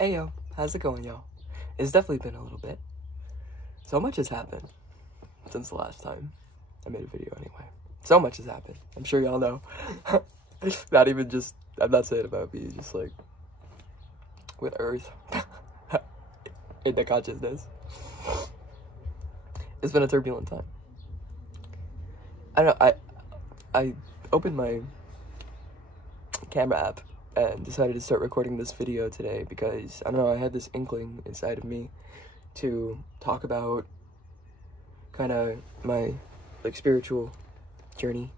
Hey yo, how's it going, y'all? It's definitely been a little bit. So much has happened since the last time I made a video anyway. So much has happened. I'm sure y'all know. Not even just, I'm not saying about me, just like with Earth in the consciousness. It's been a turbulent time. I don't know, I opened my camera app and decided to start recording this video today because, I don't know, I had this inkling inside of me to talk about kind of my, like, spiritual journey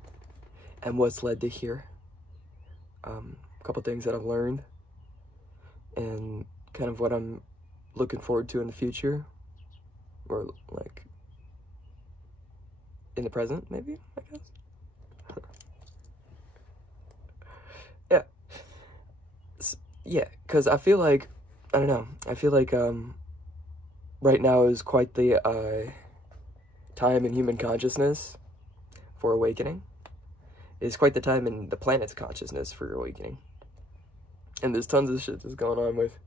and what's led to here. A couple things that I've learned and kind of what I'm looking forward to in the future, or, like, in the present, maybe, I guess. Yeah, because I feel like, I don't know, I feel like right now is quite the time in human consciousness for awakening. It's quite the time in the planet's consciousness for awakening. And there's tons of shit that's going on with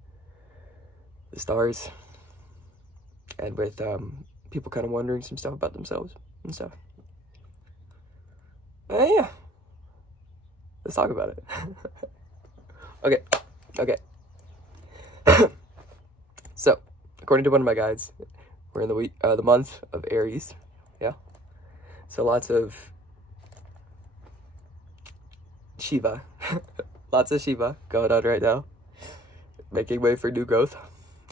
the stars and with people kind of wondering some stuff about themselves and stuff. Yeah, let's talk about it. Okay. So, according to one of my guides, we're in the month of Aries. Yeah. So lots of Shiva, lots of Shiva going on right now, making way for new growth.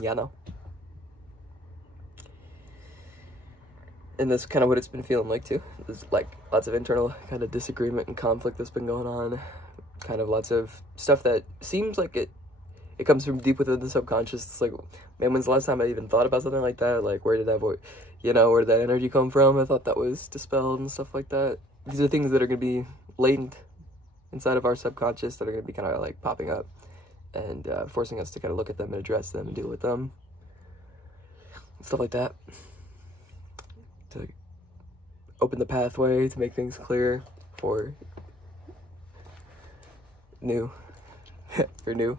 Yeah, no. And that's kind of what it's been feeling like too. There's like lots of internal kind of disagreement and conflict that's been going on. Kind of lots of stuff that seems like it comes from deep within the subconscious. It's like, man, when's the last time I even thought about something like that? Like, where did that voice, where did that energy come from? I thought that was dispelled and stuff like that. These are things that are going to be latent inside of our subconscious that are going to be kind of like popping up and forcing us to kind of look at them and address them and deal with them. Stuff like that. To open the pathway, to make things clear for new. For new.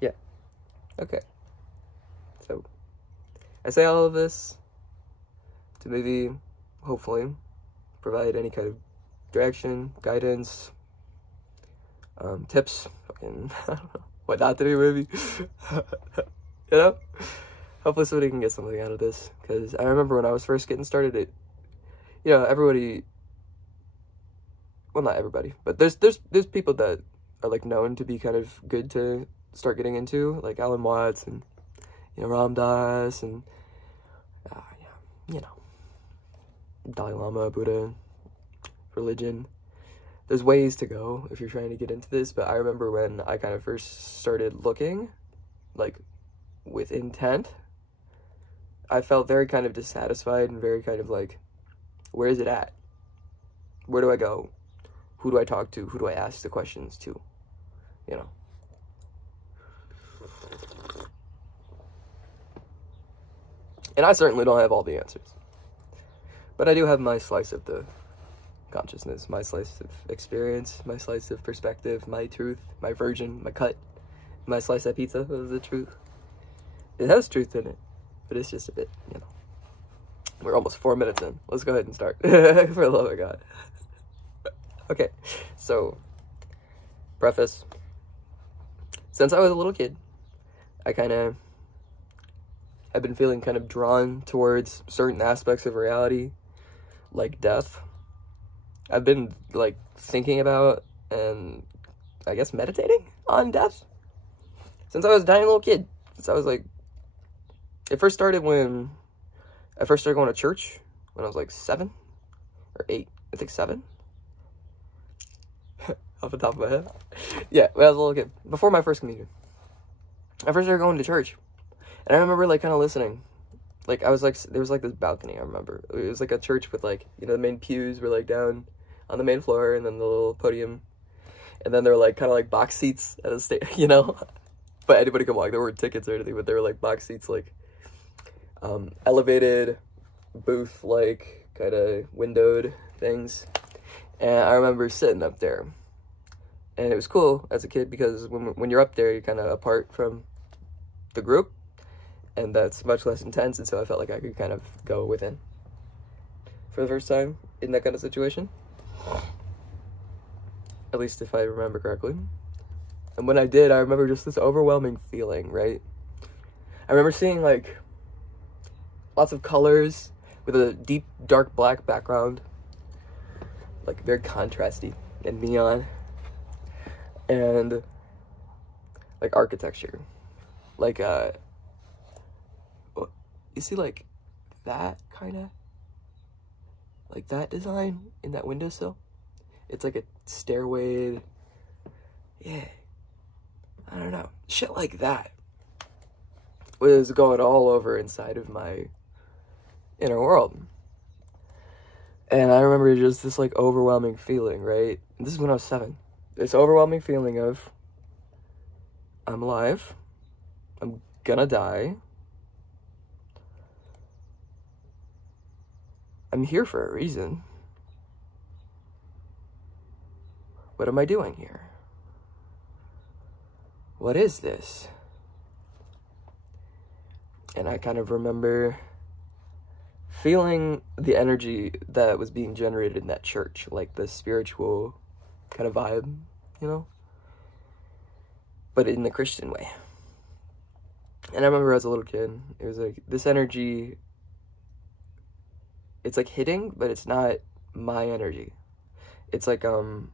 Yeah. Okay. So, I say all of this to maybe, hopefully, provide any kind of direction, guidance, tips, fucking, I don't know, what not to do, maybe. Hopefully somebody can get something out of this, because I remember when I was first getting started, everybody, well, not everybody, but there's people that are like known to be kind of good to start getting into, like Alan Watts and Ram Dass and Dalai Lama, Buddha, religion. There's ways to go if you're trying to get into this, but I remember when I kind of first started looking, like, with intent, I felt very kind of dissatisfied and very kind of like, where is it at? Where do I go? Who do I talk to? Who do I ask the questions to? And I certainly don't have all the answers. But I do have my slice of the consciousness, my slice of experience, my slice of perspective, my truth, my version, my cut, my slice of pizza of the truth. It has truth in it, but it's just a bit, We're almost 4 minutes in. Let's go ahead and start. For the love of God. Okay, so, preface. Since I was a little kid, I kind of have been feeling kind of drawn towards certain aspects of reality, like death. I've been, like, thinking about and, I guess, meditating on death since I was a tiny little kid. Since I was, like, it first started when I first started going to church when I was, like, 7 or 8. I think 7. Off the top of my head. Yeah, when I was a little kid. Before my first communion. I first started going to church. And I remember, like, kind of listening. Like, I was, like, there was, like, this balcony, I remember. It was, like, a church with, like, the main pews were, like, down on the main floor, and then the little podium. And then there were, like, kind of, like, box seats at a stage, But anybody could walk. There weren't tickets or anything, but there were, like, box seats, like, elevated, booth-like, kind of windowed things. And I remember sitting up there. And it was cool as a kid because when you're up there, you're kind of apart from the group, and that's much less intense, and so I felt like I could kind of go within for the first time in that kind of situation. At least if I remember correctly. And when I did, I remember just this overwhelming feeling, right? I remember seeing like lots of colors with a deep, dark black background, like very contrasty and neon, and like architecture, like you see like that kind of, like that design in that windowsill. It's like a stairway, yeah, I don't know, shit like that was going all over inside of my inner world. And I remember just this like overwhelming feeling, right? And this is when I was 7. This overwhelming feeling of, I'm alive, I'm gonna die, I'm here for a reason. What am I doing here? What is this? And I kind of remember feeling the energy that was being generated in that church, like the spiritual kind of vibe, you know? But in the Christian way. And I remember as a little kid, it was like, this energy, it's like hitting, but it's not my energy. It's like, a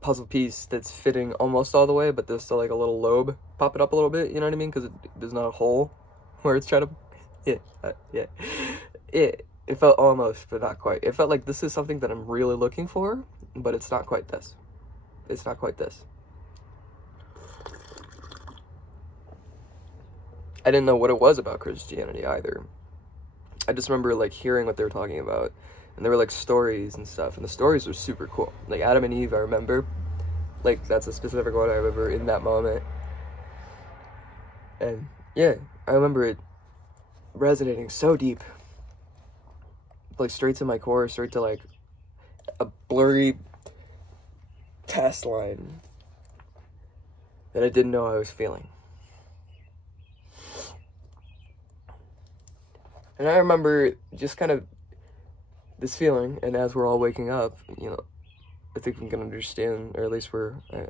puzzle piece that's fitting almost all the way, but there's still like a little lobe popping up a little bit, you know what I mean? Because there's not a hole where it's trying to, yeah. It felt almost, but not quite. It felt like this is something that I'm really looking for, but it's not quite this. It's not quite this. I didn't know what it was about Christianity either. I just remember like hearing what they were talking about. And there were like stories and stuff, and the stories were super cool. Like Adam and Eve, I remember. Like that's a specific one I remember in that moment. And yeah, I remember it resonating so deep. Like straight to my core, straight to like a blurry test line that I didn't know I was feeling. And I remember just kind of this feeling, and as we're all waking up, you know, I think we can understand, or at least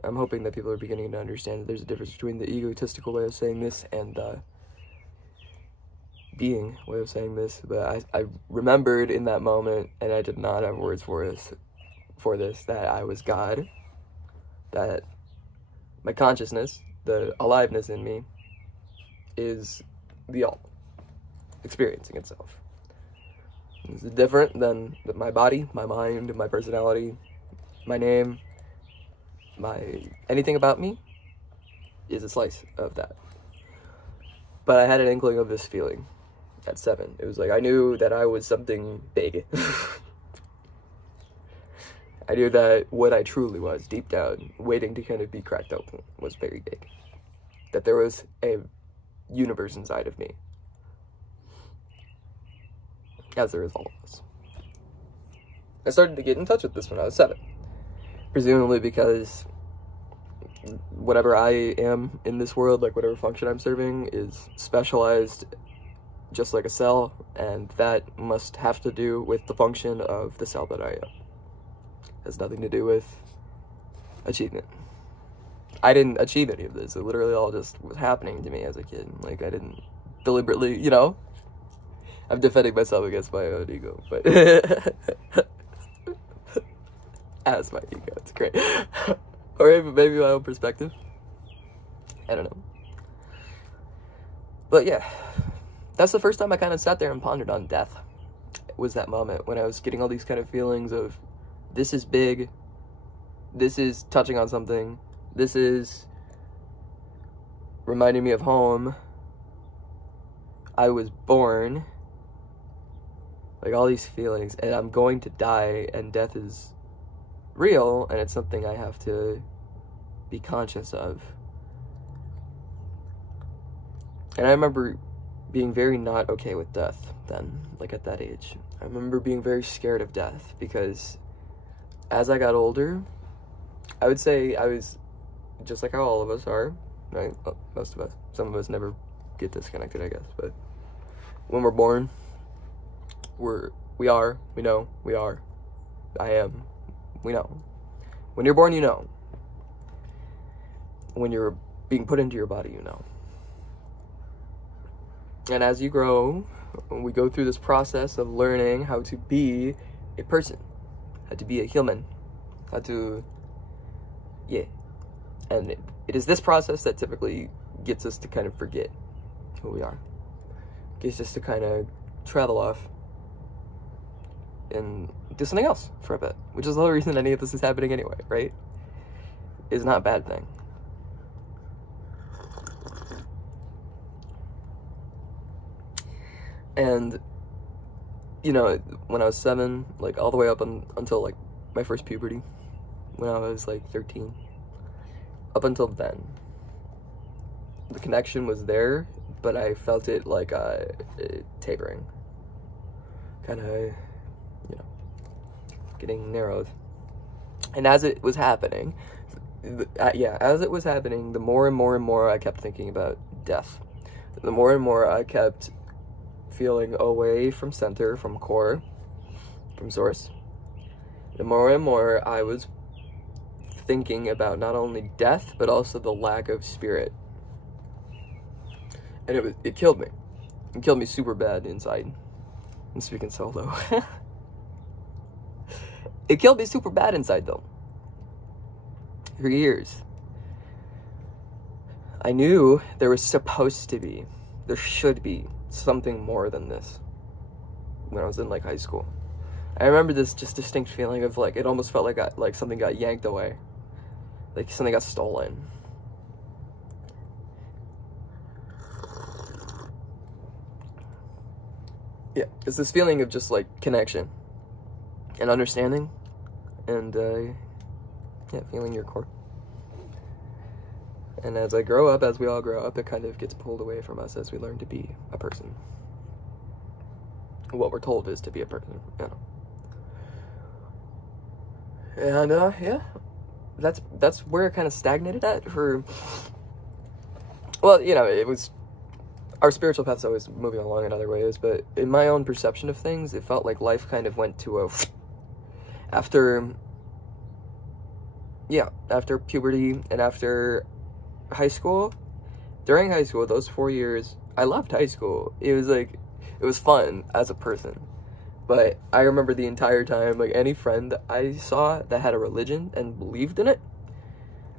I'm hoping that people are beginning to understand that there's a difference between the egotistical way of saying this and the being way of saying this. But I remembered in that moment, and I did not have words for this, that I was God, that my consciousness, the aliveness in me, is the all experiencing itself. It's different than my body, my mind, my personality, my name, anything about me is a slice of that. But I had an inkling of this feeling at 7. It was like I knew that I was something big. I knew that what I truly was, deep down, waiting to kind of be cracked open, was very big. That there was a universe inside of me. As there is all of us. I started to get in touch with this when I was 7. Presumably because whatever I am in this world, like whatever function I'm serving, is specialized just like a cell, and that must have to do with the function of the cell that I am. It has nothing to do with achievement. I didn't achieve any of this. It literally all just was happening to me as a kid. Like, I didn't deliberately, you know? I'm defending myself against my own ego, but as my ego, it's great. Or maybe my own perspective. I don't know. But yeah, that's the first time I kind of sat there and pondered on death. It was that moment when I was getting all these kind of feelings of, this is big, this is touching on something, this is reminding me of home, I was born, like all these feelings, and I'm going to die, and death is real, and it's something I have to be conscious of. And I remember being very not okay with death then, like at that age. I remember being very scared of death, because as I got older, I would say I was just like how all of us are, right? Well, most of us. Some of us never get disconnected, I guess. But when we're born, we are, I am, we know. When you're born, you know. When you're being put into your body, you know. And as you grow, we go through this process of learning how to be a person, how to be a human, how to, And it is this process that typically gets us to kind of forget who we are. Gets us to kind of travel off and do something else for a bit, which is the whole reason any of this is happening anyway, right? It's not a bad thing. And, when I was 7, like, all the way up until, like, my first puberty, when I was, like, 13, up until then, the connection was there, but I felt it, like, tapering. Kind of, getting narrowed. And as it was happening, the more and more and more I kept thinking about death. The more and more I kept feeling away from center, from core, from source. The more and more I was thinking about not only death, but also the lack of spirit. And it killed me. It killed me super bad inside. I'm speaking solo. It killed me super bad inside, though. For years. I knew there was supposed to be, there should be something more than this when I was in, like, high school. I remember this just distinct feeling of, like, it almost felt like something got yanked away. Like something got stolen. Yeah, it's this feeling of just, like, connection and understanding and, feeling your core. And as I grow up, as we all grow up, it kind of gets pulled away from us as we learn to be a person. What we're told is to be a person, And, that's where it kind of stagnated at for, well, it was, our spiritual path's always moving along in other ways, but in my own perception of things, it felt like life kind of went to after puberty and after high school. During high school, those 4 years, I loved high school. It was fun as a person. But I remember the entire time, like, any friend that I saw that had a religion and believed in it,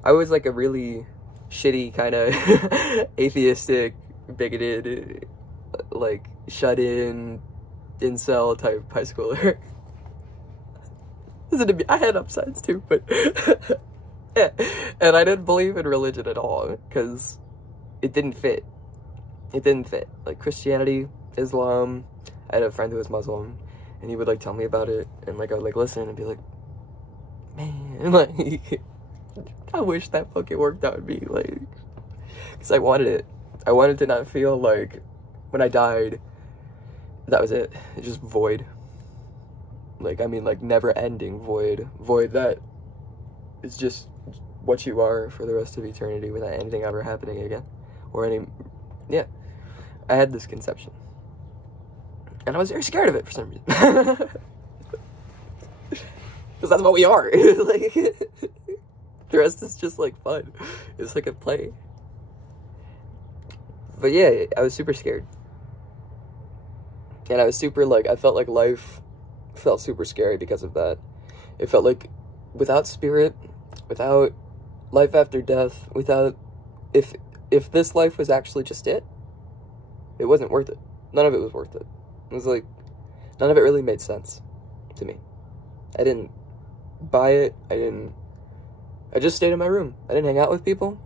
I was, like, a really shitty, kind of atheistic, bigoted, like, shut-in, incel type high schooler. Listen to me, I had upsides too, but yeah. And I didn't believe in religion at all, because it didn't fit. It didn't fit. Like, Christianity, Islam, I had a friend who was Muslim, and he would, like, tell me about it, and, like, I would, like, listen and be like, man, like, I wish that fucking worked out with me, like, because I wanted it. I wanted to not feel like when I died, that was it. It's just void. Like, I mean, like, never-ending void. Void that is just what you are for the rest of eternity without anything ever happening again. Or I had this conception. And I was very scared of it for some reason. Because that's what we are. Like, the rest is just, like, fun. It's like a play. But yeah, I was super scared. And I was super, like, I felt like life felt super scary because of that. It felt like without spirit, without life after death, without, if this life was actually just it wasn't worth it. None of it was worth it. It was like, none of it really made sense to me. I didn't buy it. I just stayed in my room. I didn't hang out with people.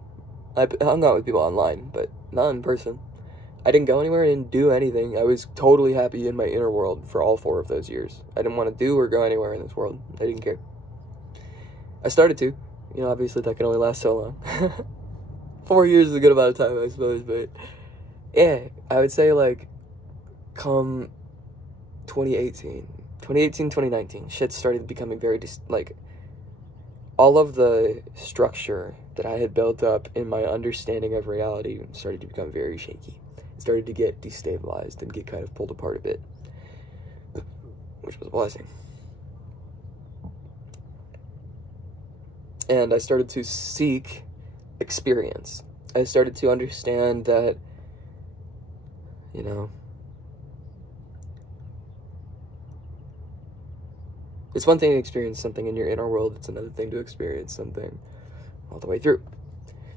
I hung out with people online, but not in person. I didn't go anywhere. I didn't do anything. I was totally happy in my inner world for all 4 of those years. I didn't want to do or go anywhere in this world. I didn't care. I started to. Obviously that can only last so long. 4 years is a good amount of time, I suppose, but yeah, I would say, like, come 2018, 2019, shit started becoming very, all of the structure that I had built up in my understanding of reality started to become very shaky. It started to get destabilized and get kind of pulled apart a bit, which was a blessing. And I started to seek experience. I started to understand that, you know, it's one thing to experience something in your inner world, it's another thing to experience something all the way through.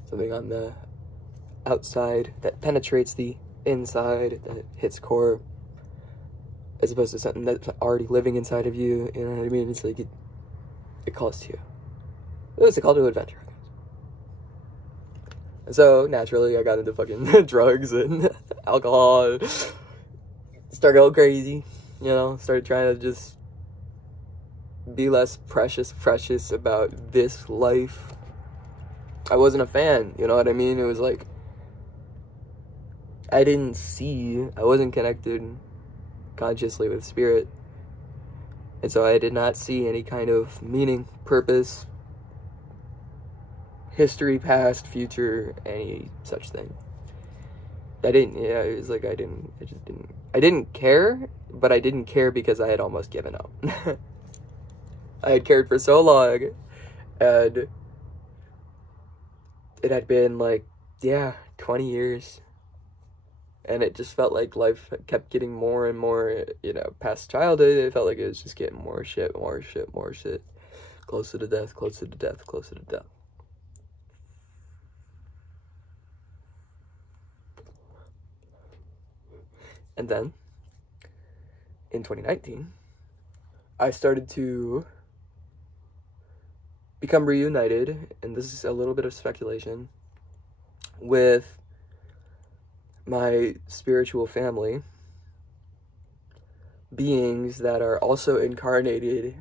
Something on the outside that penetrates the inside, that hits core, as opposed to something that's already living inside of you, you know what I mean? It's like, it calls to you. It's a call to adventure. And so, naturally, I got into fucking drugs and alcohol, started going crazy, you know, started trying to just be less precious about this life. I wasn't a fan, you know what I mean? It was like, I wasn't connected consciously with spirit. And so I did not see any kind of meaning, purpose, history, past, future, any such thing. It was like I didn't care, but I didn't care because I had almost given up. I had cared for so long, and it had been like, 20 years. And it just felt like life kept getting more and more, you know, past childhood, it felt like it was just getting more shit. Closer to death. And then, in 2019, I started to become reunited, and this is a little bit of speculation, with my spiritual family, beings that are also incarnated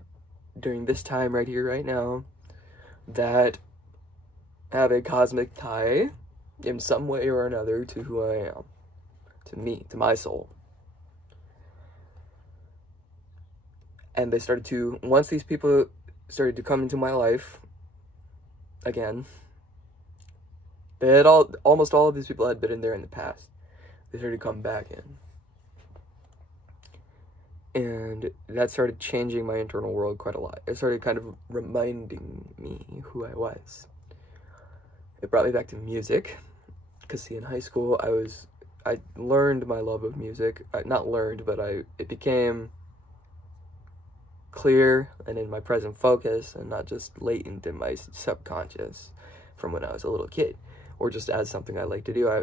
during this time right here, right now, that have a cosmic tie in some way or another to who I am, to me, to my soul. And they started to, once these people started to come into my life again, almost all of these people had been in there in the past. They started to come back in. And that started changing my internal world quite a lot. It started kind of reminding me who I was. It brought me back to music. Because, see, in high school, I learned my love of music. Not learned, but it became clear and in my present focus, and not just latent in my subconscious from when I was a little kid, or just as something I like to do. I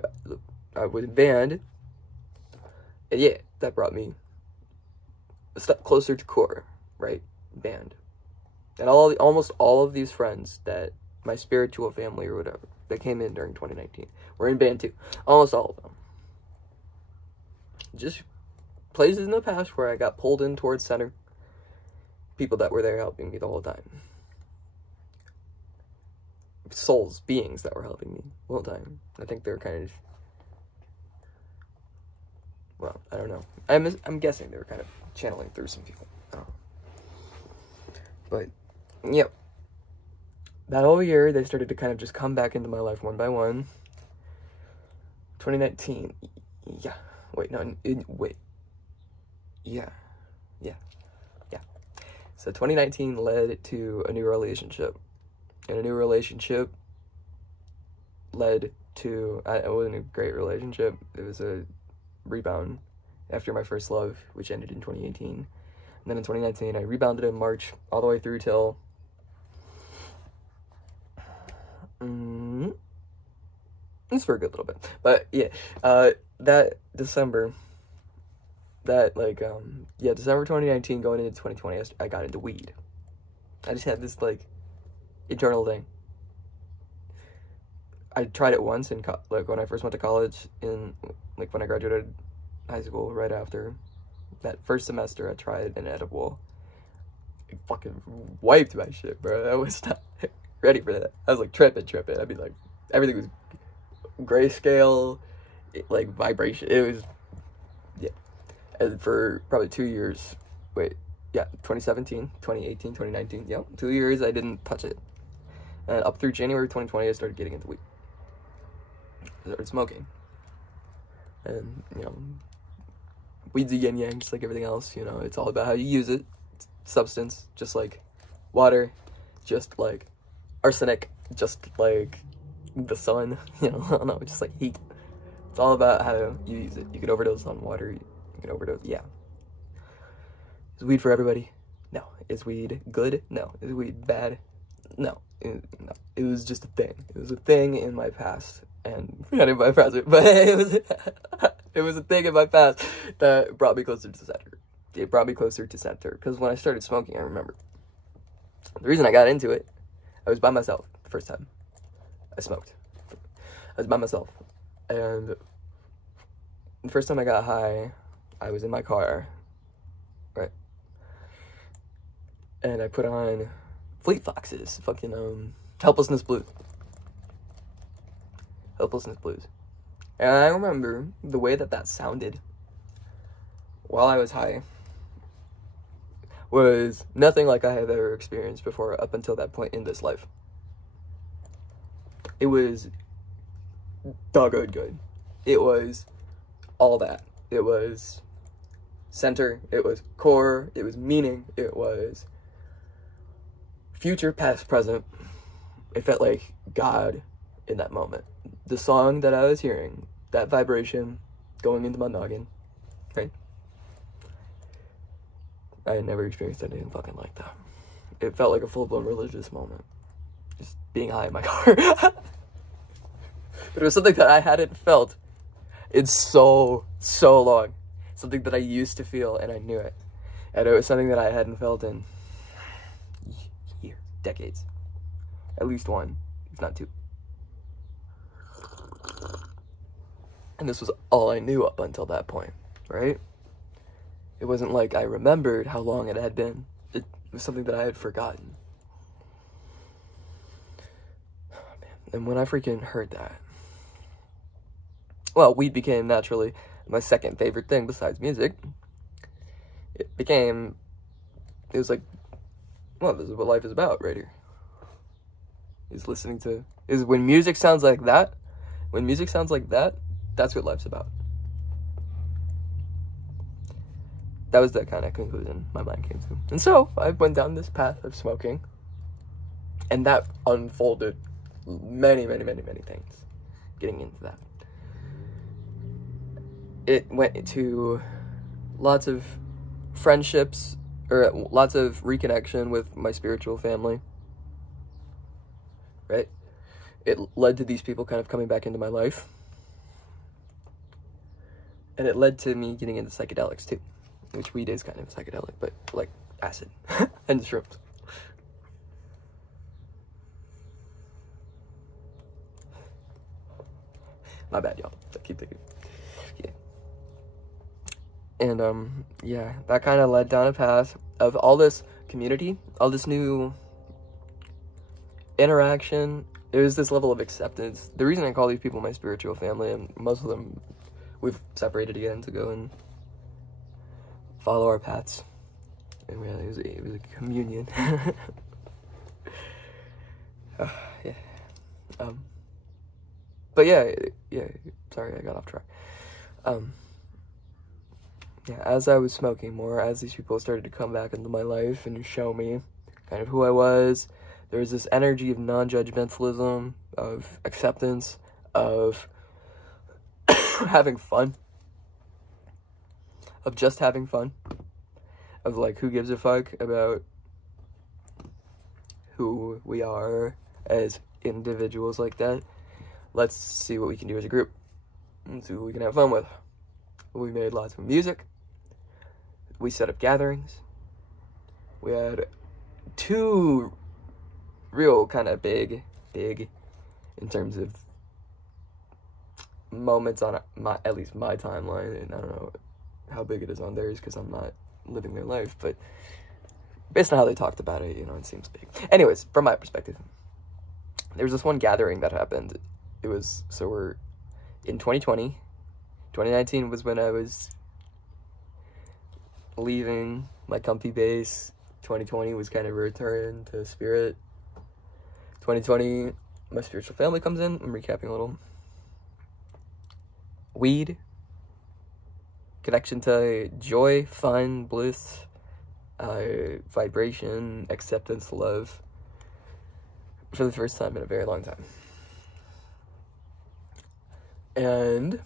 was in band, and yeah, that brought me a step closer to core, right? Band. And almost all of these friends that my spiritual family or whatever that came in during 2019 were in band too. Almost all of them. Just places in the past where I got pulled in towards center. People that were there helping me the whole time. Souls, beings that were helping me the whole time. I think they're kind of, well, I don't know. I'm guessing they were kind of channeling through some people. I don't know. But, yep. That whole year, they started to kind of just come back into my life one by one. 2019. Yeah. Wait, no. Wait. Yeah. So 2019 led to a new relationship. And a new relationship led to, it wasn't a great relationship. It was a rebound after my first love, which ended in 2018. And then in 2019, I rebounded in March all the way through till it's for a good little bit. But yeah, that December, December 2019 going into 2020, I got into weed. I just had this, internal thing. I tried it once in, when I first went to college, when I graduated high school, right after that first semester, I tried an edible. It fucking wiped my shit, bro. I was not ready for that. I was, tripping. I'd be everything was grayscale, vibration. It was, yeah. And for probably 2 years, 2017, 2018, 2019, 2 years I didn't touch it. And up through January 2020, I started getting into weed. I started smoking. And, you know, weed's a yin yang, just like everything else, you know. It's all about how you use it. It's substance, just like water, just like arsenic, just like the sun, you know, I don't know, just like heat. It's all about how you use it. You could overdose on water, you can overdose, yeah. Is weed for everybody? No. Is weed good? No. Is weed bad? No. No. It was just a thing. It was a thing in my past, and not in my present, but it was a thing in my past that brought me closer to center. It brought me closer to center, because when I started smoking, I remember the reason I got into it, I was by myself the first time I smoked. I was by myself, and the first time I got high, I was in my car, right? And I put on Fleet Foxes, fucking, Helplessness Blues. Helplessness Blues. And I remember the way that sounded while I was high was nothing like I have ever experienced before up until that point in this life. It was doggone good. It was all that. It was center, it was core, it was meaning, it was future, past, present. It felt like God in that moment. The song that I was hearing, that vibration going into my noggin, right? I had never experienced anything fucking like that. It felt like a full-blown religious moment. Just being high in my car. But it was something that I hadn't felt in so long. Something that I used to feel, and I knew it. And it was something that I hadn't felt in years, decades. At least one, if not two. And this was all I knew up until that point, right? It wasn't like I remembered how long it had been. It was something that I had forgotten. Oh, man. And when I freaking heard that, well, weed became naturally my second favorite thing besides music. It was like, well, this is what life is about right here. Is when music sounds like that, that's what life's about. That was the kind of conclusion my mind came to. And so, I went down this path of smoking, and that unfolded many things, getting into that. It went to lots of friendships, or lots of reconnection with my spiritual family, right? It led to these people kind of coming back into my life. And it led to me getting into psychedelics too, which weed is kind of psychedelic, but like acid and shrooms. My bad, y'all. I keep thinking. Yeah. And, yeah, that kind of led down a path of all this community, all this new interaction. It was this level of acceptance. The reason I call these people my spiritual family, and most of them, we've separated again to go and follow our paths. And really, it was a communion. Yeah. But yeah, sorry, I got off track. Yeah, as I was smoking more, as these people started to come back into my life and show me kind of who I was, there was this energy of non-judgmentalism, of acceptance, of having fun, of just having fun, of like, who gives a fuck about who we are as individuals like that. Let's see what we can do as a group, and see what we can have fun with. We made lots of music. We set up gatherings. We had two real kind of big in terms of moments on at least my timeline, and I don't know how big it is on theirs because I'm not living their life, but based on how they talked about it, you know, it seems big. Anyways, from my perspective, there was this one gathering that happened. It was, so we're in 2020. 2019 was when I was leaving my comfy base. 2020 was kind of a return to spirit. 2020, my spiritual family comes in. I'm recapping a little. Weed. Connection to joy, fun, bliss, vibration, acceptance, love. For the first time in a very long time. And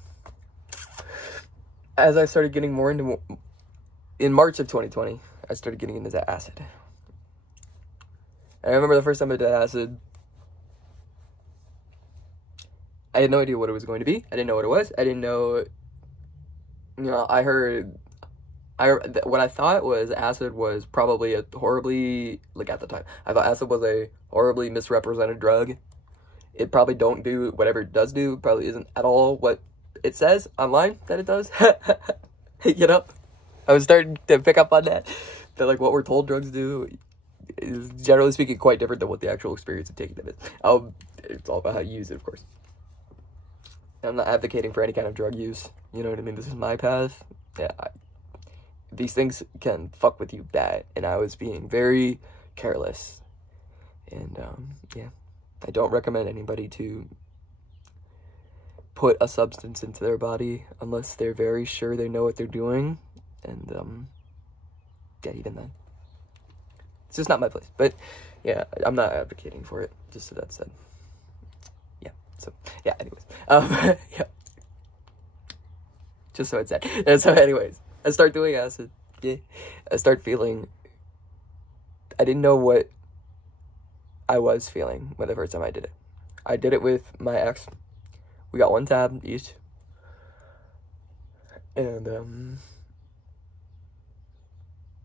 as I started getting more into, in March of 2020, I started getting into that acid. And I remember the first time I did acid, I had no idea what it was going to be. I didn't know what it was. I didn't know, what I thought was acid was probably a horribly, like at the time, I thought acid was a horribly misrepresented drug. It probably don't do whatever it does do. It probably isn't at all what it says online that it does. You know? I was starting to pick up on that. That like what we're told drugs do is generally speaking quite different than what the actual experience of taking them is. It's all about how you use it, of course. I'm not advocating for any kind of drug use. You know what I mean? This is my path. Yeah, these things can fuck with you bad. And I was being very careless. And, yeah. I don't recommend anybody to put a substance into their body unless they're very sure they know what they're doing. And, yeah, even then. It's just not my place. But, yeah, I'm not advocating for it, just so that's said. Yeah, so, yeah, anyways. Yeah. Just so it's said. And so, anyways, I start doing acid. Yeah. I start feeling, I didn't know what I was feeling when the first time I did it. I did it with my ex. We got one tab each. And,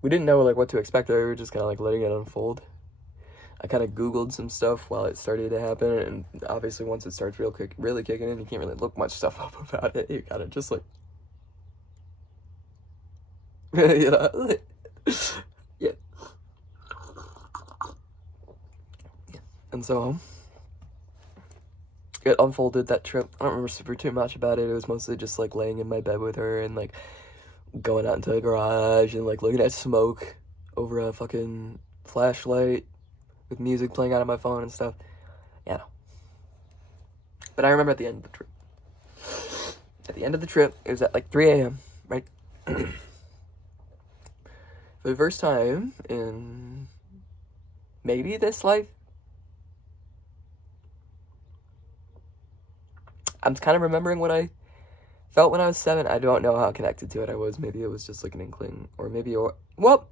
we didn't know, like, what to expect. We were just kind of, like, letting it unfold. I kind of Googled some stuff while it started to happen. And obviously, once it starts really kicking in, you can't really look much stuff up about it. You gotta just, like, you know? Yeah. And so, it unfolded that trip. I don't remember super too much about it. It was mostly just, like, laying in my bed with her and, like, going out into the garage and, like, looking at smoke over a fucking flashlight with music playing out of my phone and stuff. Yeah. But I remember at the end of the trip. At the end of the trip, it was at, like, 3 a.m., right? For the first time in maybe this life, I'm kind of remembering what I felt when I was 7. I don't know how connected to it I was. Maybe it was just like an inkling, or maybe, well,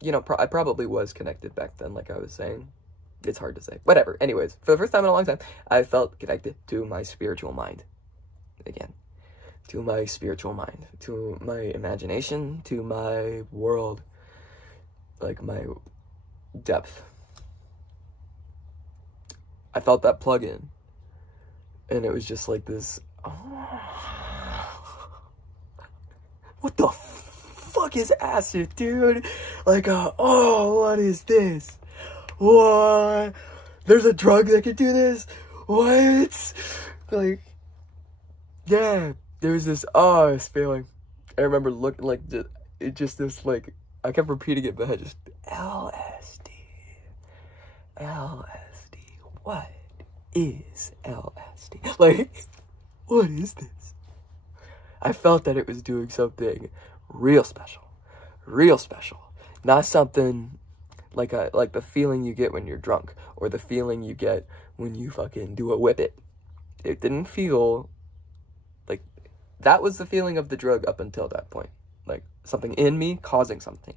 you know, I probably was connected back then, like I was saying. It's hard to say. Whatever. Anyways, for the first time in a long time, I felt connected to my spiritual mind. Again, to my spiritual mind, to my imagination, to my world, like my depth. I felt that plug in. And it was just like this, what the fuck is acid, dude? Like, what is this? What? There's a drug that can do this? What? Like, yeah, there was this, this feeling. I remember looking like, just this, like, I kept repeating it, but I just, LSD, what is LSD? Like, what is this? I felt that it was doing something real special. Not something like the feeling you get when you're drunk, or the feeling you get when you fucking do a whip it. It didn't feel like, that was the feeling of the drug up until that point. Like, something in me causing something.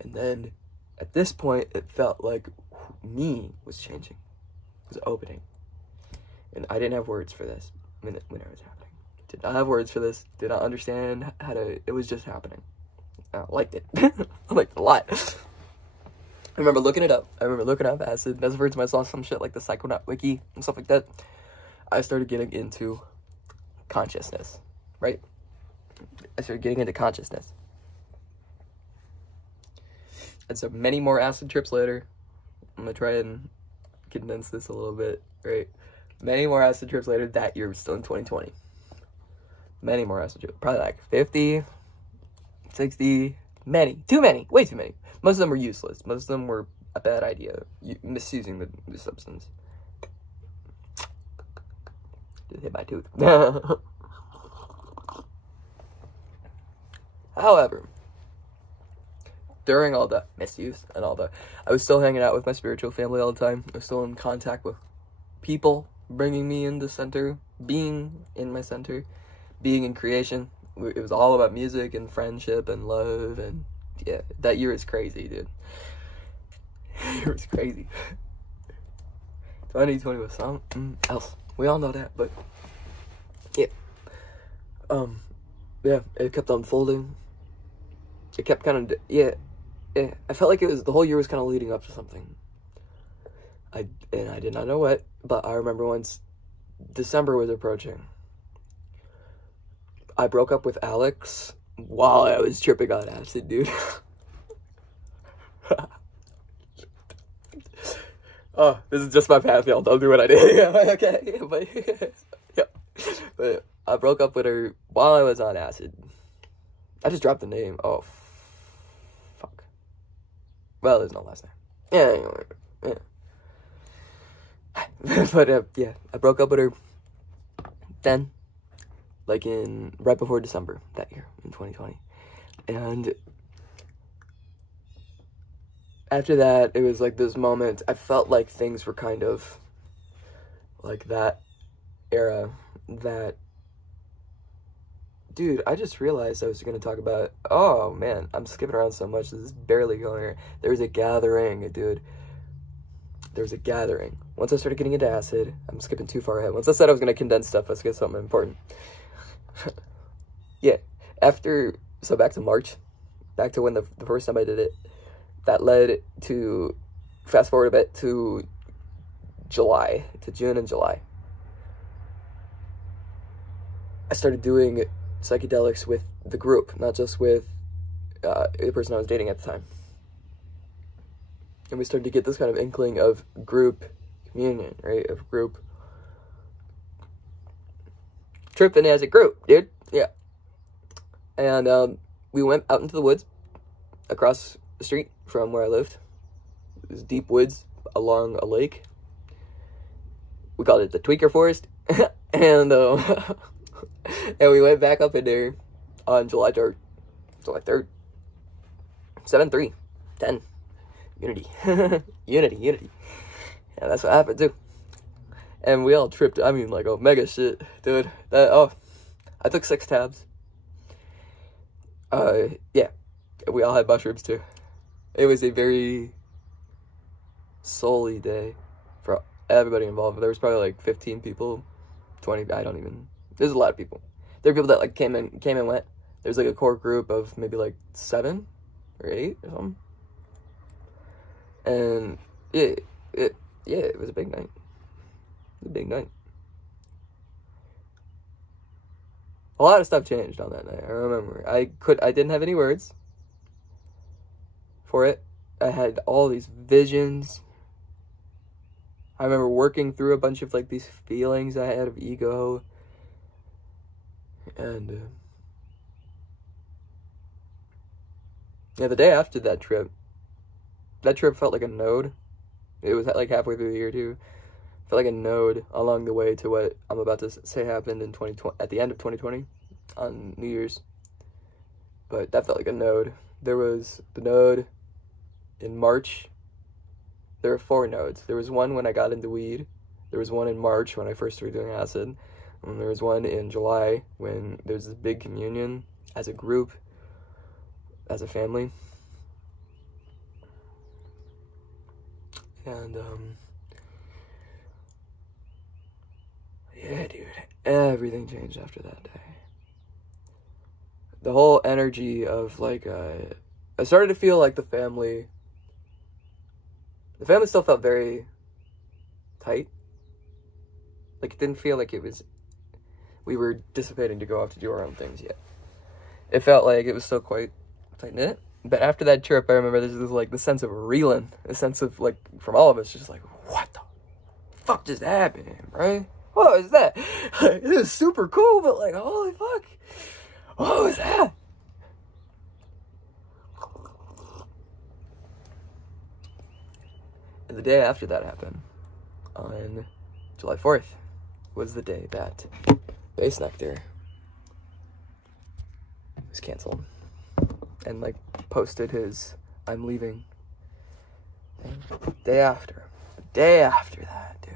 And then, at this point, it felt like me was changing. It was opening. And I didn't have words for this when it was happening. Did not have words for this. Did not understand how to, it was just happening. I liked it. I liked it a lot. I remember looking it up. I remember looking up acid. That's the first time I saw some shit like the Psychonaut Wiki and stuff like that. I started getting into consciousness, right? I started getting into consciousness. And so many more acid trips later, I'm going to try and condense this a little bit, right? Many more acid trips later, that year was still in 2020. Many more acid trips. Probably like 50, 60, many. Too many. Way too many. Most of them were useless. Most of them were a bad idea. Misusing the substance. Just hit my tooth. However, during all the misuse and all the, I was still hanging out with my spiritual family all the time. I was still in contact with people, bringing me into center, being in my center, being in creation. It was all about music and friendship and love, and yeah, that year is crazy, dude. It was crazy. 2020 was something else. We all know that, but yeah. Yeah, it kept unfolding. It kept kind of, yeah. I felt like it was, the whole year was kind of leading up to something. I did not know what, but I remember once December was approaching, I broke up with Alex while I was tripping on acid, dude. Oh, this is just my path, y'all. Don't do what I did. Yeah, okay, but yeah. But I broke up with her while I was on acid. I just dropped the name. Oh, fuck. Well, there's no last name. Yeah. But yeah, I broke up with her then, like right before December that year in 2020, and after that, it was like this moment. I felt like things were kind of like that era that, dude, I just realized I was going to talk about, oh man, I'm skipping around so much. This is barely going here. There was a gathering, dude. There was a gathering. Once I started getting into acid, I'm skipping too far ahead. Once I said I was going to condense stuff, let's get something important. Yeah. So back to March, back to when the first time I did it, that led to, fast forward a bit, to July, to June and July. I started doing psychedelics with the group, not just with the person I was dating at the time. And we started to get this kind of inkling of group communion, right? Of group tripping as a group, dude. Yeah. And we went out into the woods across the street from where I lived. It was deep woods along a lake. We called it the Tweaker Forest. And and we went back up in there on July 3rd. 7/3. 10. Unity. Unity. Yeah, that's what happened too. And we all tripped. I mean, like, mega shit, dude. I took 6 tabs. Yeah. We all had mushrooms too. It was a very soul-y day for everybody involved. There was probably like 15 people, 20, there's a lot of people. There were people that like came and went. There's like a core group of maybe like 7 or 8 or something. And it was a big night. It was a big night. A lot of stuff changed on that night. I remember. I didn't have any words for it. I had all these visions. I remember working through a bunch of like these feelings I had of ego. And yeah, the day after that trip felt like a node. It was like halfway through the year too. Felt like a node along the way to what I'm about to say happened in 2020, at the end of 2020 on New Year's. But that felt like a node. There was the node in March. There were 4 nodes. There was one when I got into weed. There was one in March when I first started doing acid. And there was one in July when there's this big communion as a group, as a family. And, yeah, dude, everything changed after that day. The whole energy of, like, I started to feel like the family still felt very tight. Like, it didn't feel like we were dissipating to go off to do our own things yet. It felt like it was still quite tight-knit. But after that trip, I remember there's like the sense of reeling, a sense of like, from all of us, just like, what the fuck just happened, right? What was that? It was super cool, but like, holy fuck, what was that? And the day after that happened, on July 4th, was the day that Bass Nectar was canceled. And, like, posted his "I'm leaving" thing. The day after that, dude.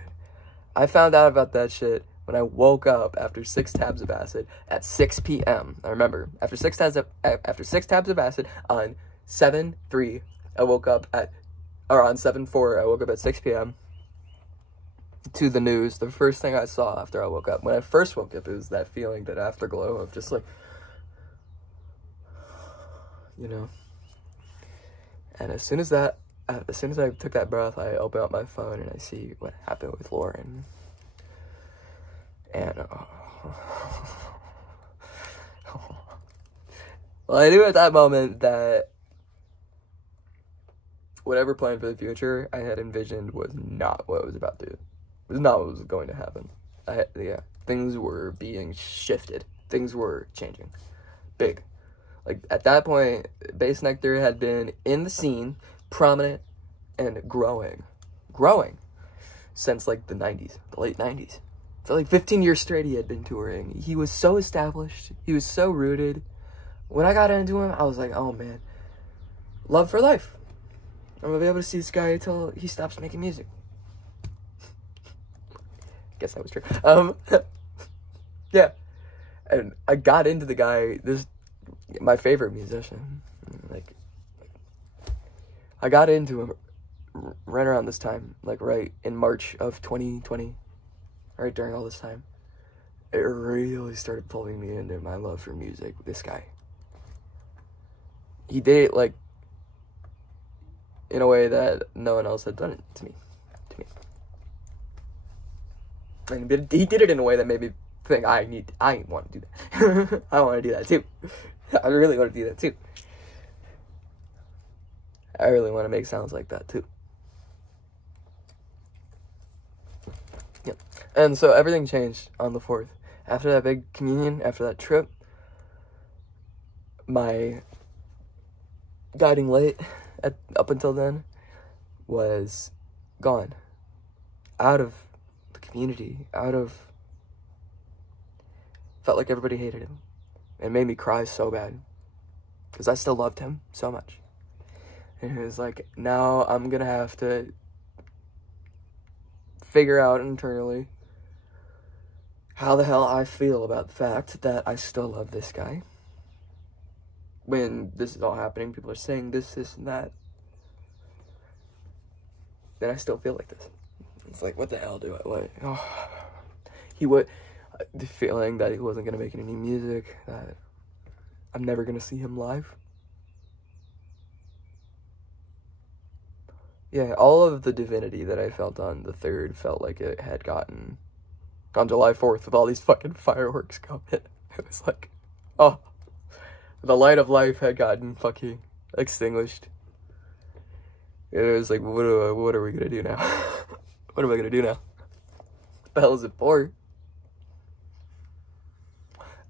I found out about that shit when I woke up after 6 tabs of acid at 6 p.m. I remember, after 6 tabs of acid on 7/3, I woke up at, or on 7/4, I woke up at 6 p.m. to the news. The first thing I saw after I woke up, when I first woke up, it was that feeling, that afterglow of just like, you know. And as soon as I took that breath, I open up my phone and I see what happened with Lauren. And well, I knew at that moment that whatever plan for the future I had envisioned was not what was about to, was not what was going to happen. Things were being shifted. Things were changing. Big. Like, at that point, Bass Nectar had been in the scene, prominent, and growing, since, like, the 90s, the late 90s. For, like, 15 years straight, he had been touring. He was so established. He was so rooted. When I got into him, I was like, oh, man, love for life. I'm gonna be able to see this guy until he stops making music. Guess that was true. Yeah. And I got into the guy, my favorite musician. Like, I got into him right around this time, like right in March of 2020, right during all this time. It really started pulling me into my love for music. This guy, he did it, like, in a way that no one else had done it to me. And he did it in a way that made me think, I want to do that. I want to do that too. I really want to do that too. I really want to make sounds like that too. Yep. And so everything changed on the 4th. After that big communion, after that trip, my guiding light up until then was gone. Out of the community, felt like everybody hated him. It made me cry so bad, because I still loved him so much. And it was like, now I'm gonna have to figure out internally how the hell I feel about the fact that I still love this guy. When this is all happening, people are saying this, and that. Then I still feel like this. It's like, what the hell do I like? Oh, the feeling that he wasn't gonna make any music, that I'm never gonna see him live. Yeah, all of the divinity that I felt on the 3rd felt like it had gotten on July 4th with all these fucking fireworks going. It was like, oh, the light of life had gotten fucking extinguished. It was like, what are we gonna do now? What am I gonna do now? What the hell is it for?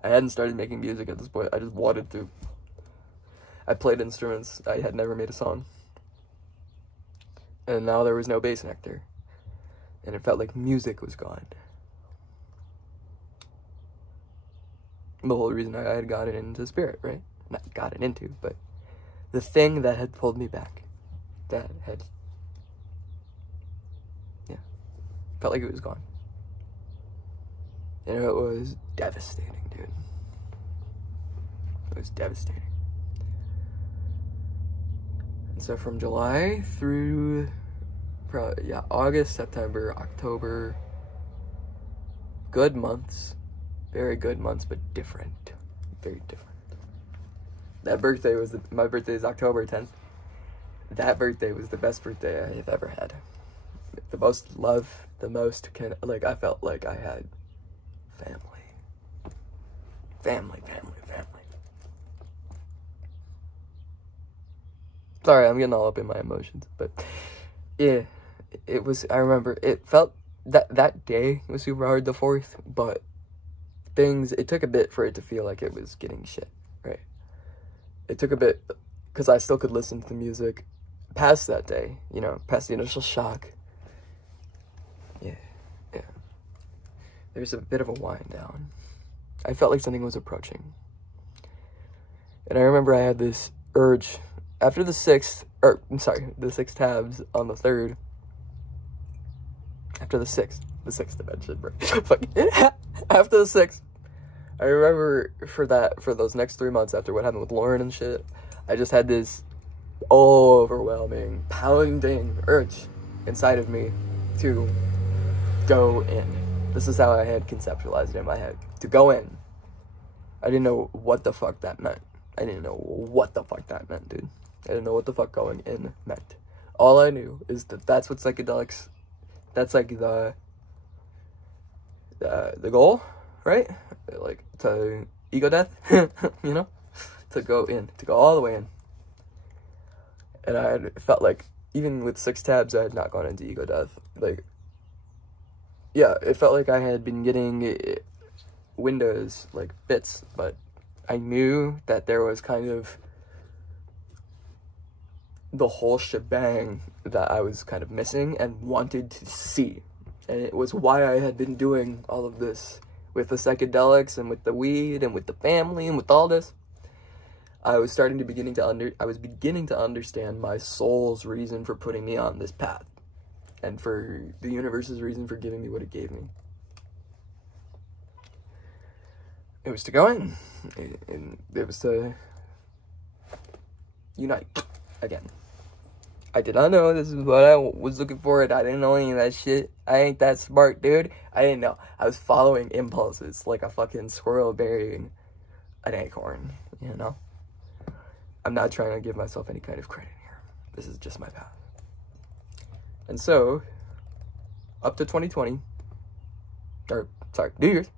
I hadn't started making music at this point. I just wanted to. I played instruments. I had never made a song. And now there was no Bass Nectar. And it felt like music was gone. The whole reason I had gotten into spirit, right? Not gotten into, but the thing that had pulled me back. That had, yeah, felt like it was gone. And it was devastating, dude. It was devastating. And so from July through, August, September, October, good months, very good months, but different, very different. That birthday was, my birthday is October 10th. That birthday was the best birthday I have ever had. The most love, the most, I felt like I had family. Sorry, I'm getting all up in my emotions, but yeah, it was, I remember, it felt, that day was super hard, the 4th, but it took a bit for it to feel like it was getting shit, right? It took a bit, because I still could listen to the music past that day, past the initial shock. Yeah. there's a bit of a wind down. I felt like something was approaching. And I remember I had this urge after the 6th tabs on the 3rd. After the 6th dimension, bro. After the 6th, I remember for those next 3 months after what happened with Lauren and shit, I just had this overwhelming, pounding urge inside of me to go in. This is how I had conceptualized it in my head. To go in. I didn't know what the fuck that meant. Dude. I didn't know what the fuck going in meant. All I knew is that that's what psychedelics, that's like the goal, right? Like, to ego death, you know? To go all the way in. And I had felt like, even with 6 tabs, I had not gone into ego death. Like, yeah, it felt like I had been getting windows, like bits, but I knew that there was kind of the whole shebang that I was kind of missing and wanted to see. And it was why I had been doing all of this with the psychedelics and with the weed and with the family and with all this. I was beginning to understand my soul's reason for putting me on this path, and for the universe's reason for giving me what it gave me. It was to go in, and it was to unite again. I did not know this is what I was looking for. I didn't know any of that shit. I ain't that smart, dude. I didn't know. I was following impulses like a fucking squirrel burying an acorn, you know? I'm not trying to give myself any kind of credit here. This is just my path. And so, up to 2020, or, sorry, New Year's.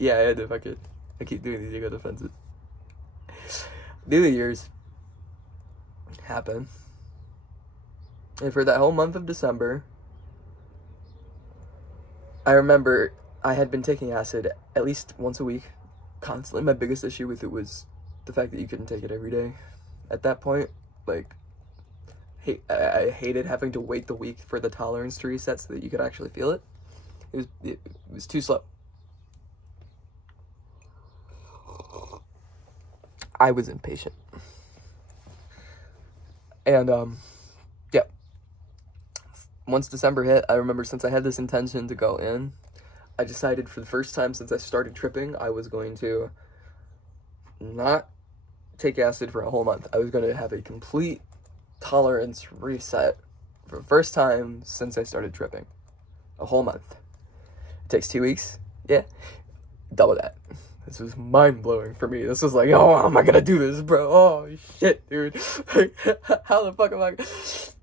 Yeah, I had to fucking, I keep doing these ego defenses. New Year's happened. And for that whole month of December, I remember I had been taking acid at least once a week, constantly. My biggest issue with it was the fact that you couldn't take it every day. At that point, like, I hated having to wait the week for the tolerance to reset so that you could actually feel it. It was too slow. I was impatient. And, yeah. Once December hit, I remember, since I had this intention to go in, I decided for the first time since I started tripping, I was going to not take acid for a whole month. I was going to have a complete tolerance reset for the first time since I started tripping. A whole month. It takes 2 weeks. Yeah. Double that. This was mind-blowing for me. This was like, oh, how am I gonna do this, bro? Oh, shit, dude. How the fuck am I?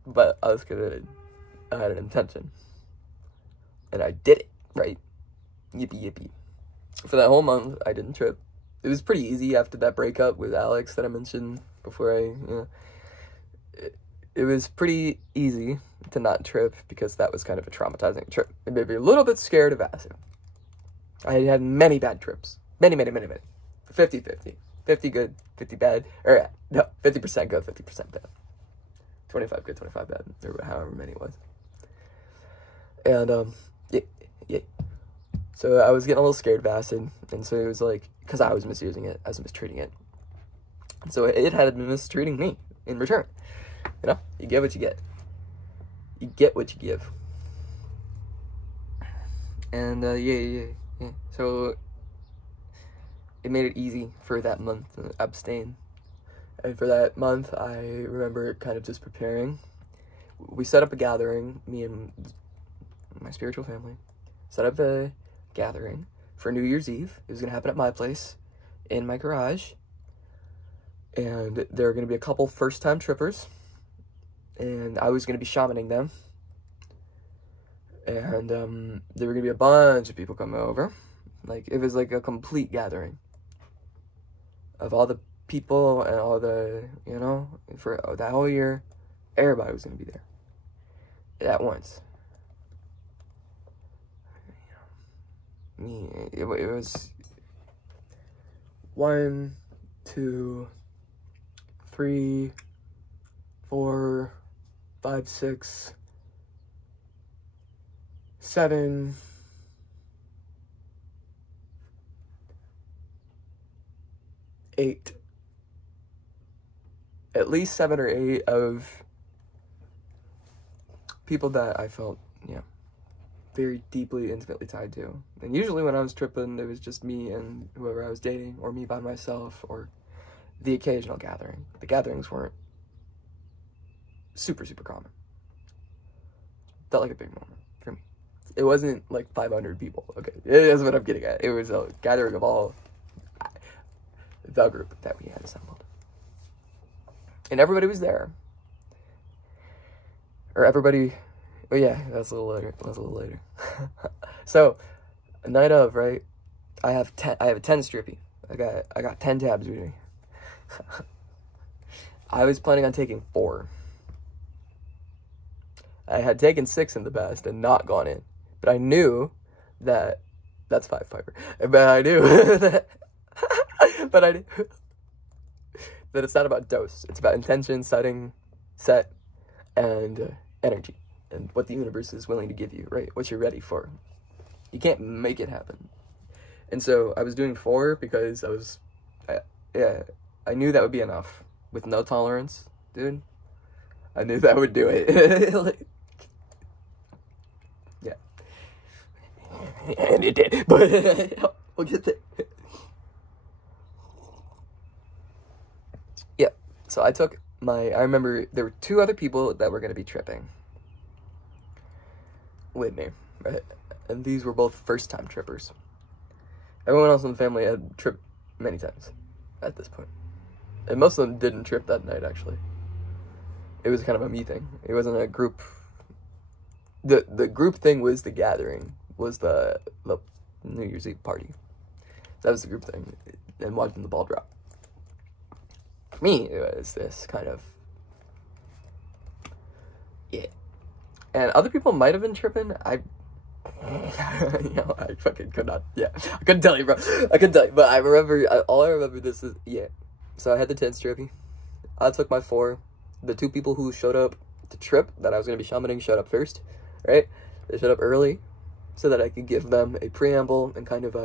But I was committed. I had an intention. And I did it, right? Yippee, yippee. For that whole month, I didn't trip. It was pretty easy after that breakup with Alex that I mentioned before it was pretty easy to not trip because that was kind of a traumatizing trip. It made me a little bit scared of acid. I had many bad trips. Many. 50-50. 50 good, 50 bad. Or, no, 50% good, 50% bad. 25 good, 25 bad. Or however many it was. And, yeah. So I was getting a little scared of acid. And so it was like, because I was misusing it. I was mistreating it. And so it had been mistreating me in return. You know? You get what you get. You get what you give. And, yeah. So it made it easy for that month to abstain. And for that month, I remember kind of just preparing. We set up a gathering, me and my spiritual family, set up a gathering for New Year's Eve. It was going to happen at my place, in my garage. And there were going to be a couple first-time trippers. And I was going to be shamaning them. And there were going to be a bunch of people coming over. Like, it was like a complete gathering of all the people and all the, you know, for that whole year. Everybody was going to be there at once. It was 1, 2, 3, 4, 5, 6, 7, 8, at least 7 or 8 of people that I felt, very deeply, intimately tied to. And usually when I was tripping, it was just me and whoever I was dating, or me by myself, or the occasional gathering. The gatherings weren't super, super common. Felt like a big moment for me. It wasn't like 500 people, okay? That's what I'm getting at. It was a gathering of all the group that we had assembled. And everybody was there. Or everybody... Oh yeah, that's a little later. So, a night of, right? I have a 10 strippy. I got 10 tabs with me. I was planning on taking 4. I had taken 6 in the past and not gone in. But I knew that that's 5 fiber. But I knew that that it's not about dose. It's about intention, set, and energy. And what the universe is willing to give you, right? What you're ready for. You can't make it happen. And so I was doing 4 because I knew that would be enough. With no tolerance, dude. I knew that would do it. Like, yeah. And it did. But we'll get there. Yeah. So I remember there were 2 other people that were going to be tripping with me, right? And these were both first-time trippers. Everyone else in the family had tripped many times at this point. And most of them didn't trip that night, actually. It was kind of a me thing. It wasn't a group. The group thing was the gathering, was the New Year's Eve party. That was the group thing, and watching the ball drop. For me, it was this kind of, yeah. And other people might have been tripping. I fucking could not. Yeah, I couldn't tell you, bro. I couldn't tell you. But I remember, all I remember this is, yeah. So I had the 10 strippy. I took my 4. The 2 people who showed up to trip, that I was going to be shamaning, showed up first, right? They showed up early so that I could give them a preamble and kind of